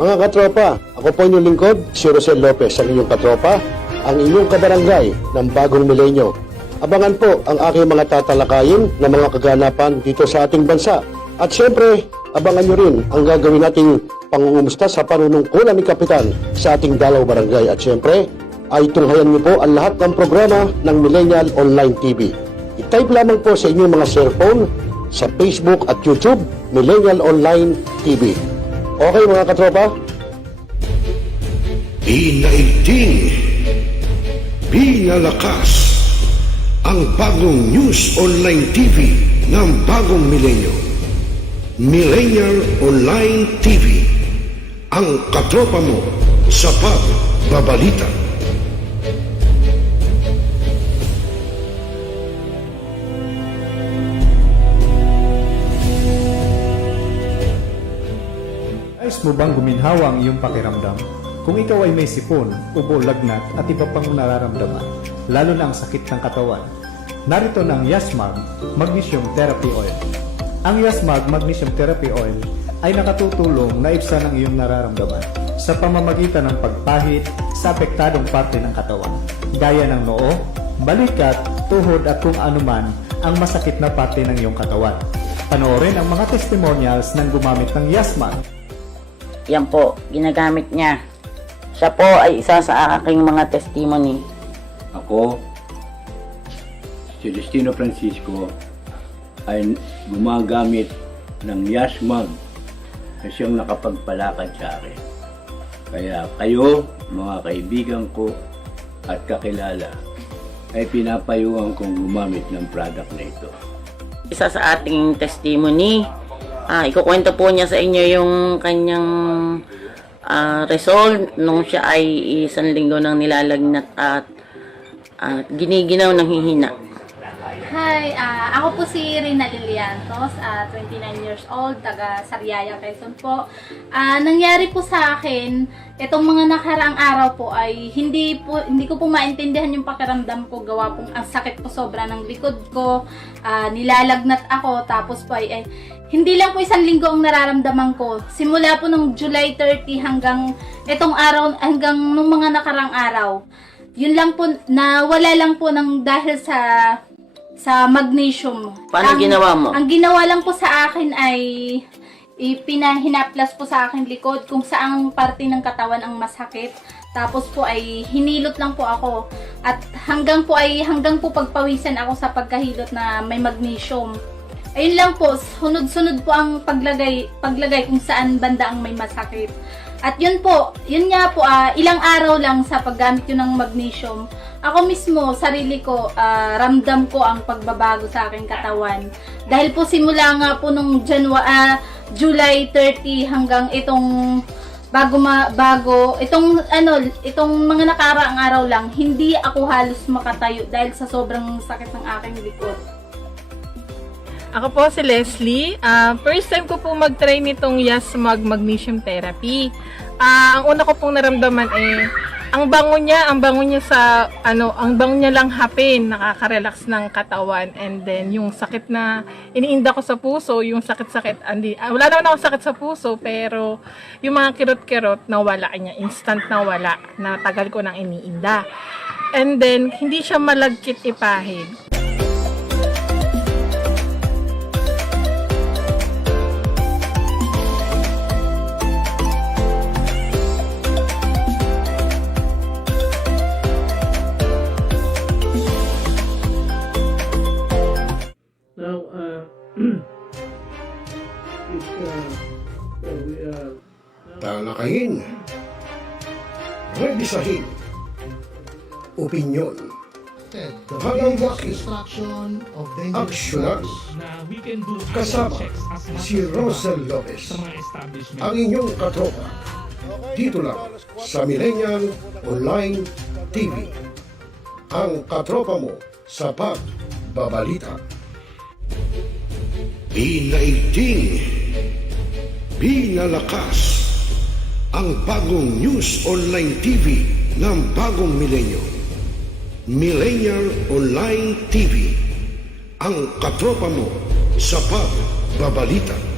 Mga katropa, ako po inyong lingkod, si Rosel Lopez, ang inyong katropa, ang inyong kabarangay ng bagong milenyo. Abangan po ang aking mga tatalakayin na mga kaganapan dito sa ating bansa. At syempre, abangan nyo rin ang gagawin nating pangungumusta sa panunungkulan ni Kapitan sa ating Dalaw Barangay. At syempre, ay tunghayan nyo po ang lahat ng programa ng Millennial Online TV. I-type lamang po sa inyong mga cellphone sa Facebook at YouTube, Millennial Online TV. Okay, mga katropa? Inaigting, pinalakas, ang bagong news online TV ng bagong milenyo. Millennial Online TV, ang katropa mo sa pagbabalita. Nais mo bang guminhawa ang iyong pakiramdam? Kung ikaw ay may sipon, ubo, lagnat at iba pang nararamdaman, lalo na ang sakit ng katawan, narito na ang Yasmag Magnesium Therapy Oil. Ang Yasmag Magnesium Therapy Oil ay nakatutulong na ibsan ang iyong nararamdaman sa pamamagitan ng pagpahid sa apektadong parte ng katawan, gaya ng noo, balikat, tuhod at kung anuman ang masakit na parte ng iyong katawan. Panoorin ang mga testimonials ng gumamit ng Yasmag. Yan po, ginagamit niya. Siya po ay isa sa aking mga testimony. Ako, si Destino Francisco, ay gumagamit ng Yasmag na siyang nakapagpalakad sa akin. Kaya kayo, mga kaibigan ko at kakilala, ay pinapayuhan kong gumamit ng product na ito. Isa sa ating testimony, ikukwento po niya sa inyo yung kanyang result nung siya ay 1 linggo nang nilalagnat at giniginaw ng hihina. Hi, ako po si Rina Liliantos, 29 years old, taga Sariaya, Quezon po. Nangyari po sa akin, itong mga nakaraang araw po ay hindi ko po maintindihan yung pakiramdam ko, gawa pong ang sakit po sobra ng likod ko, nilalagnat ako, tapos po ay hindi lang po 1 linggo ang nararamdaman ko. Simula po nung July 30 hanggang itong araw, hanggang nung mga nakaraang araw. Yun lang po, nawala lang po ng dahil sa magnesium. Paano ginawa mo? Ang ginawa lang po sa akin ay ipinahinaplas po sa akin likod kung saang parte ng katawan ang masakit. Tapos po ay hinilot lang po ako. At hanggang po pagpawisan ako sa pagkahilot na may magnesium. Ayun lang po, sunod-sunod po ang paglagay kung saan banda ang may masakit. At yun nga po, ilang araw lang sa paggamit yun ng magnesium, ako mismo, sarili ko, ramdam ko ang pagbabago sa aking katawan. Dahil po simula nga po nung July 30 hanggang itong itong mga nakaraang araw lang, hindi ako halos makatayo dahil sa sobrang sakit ng aking likod. Ako po si Leslie. First time ko po mag-try nitong Yasmag Magnesium Therapy. Ang una ko pong naramdaman ang bango niya sa ang bango niya lang hapin, nakaka-relax ng katawan, and then yung sakit na iniinda ko sa puso, yung sakit-sakit, wala naman ako sakit sa puso, pero yung mga kirot-kirot nawala niya, instant nawala, na tagal ko nang iniinda. And then hindi siya malagkit ipahid. Talakayin, revisahin, opinyon, halawakin, aksyonan. Kasama si Rosel Lopez, ang inyong katropa, dito lang sa Millennial Online TV. Ang katropa mo sa pagbabalita. Pinaigting, pinalakas ang bagong News Online TV ng bagong milenyo. Millennial Online TV, ang katropa mo sa pagbabalita.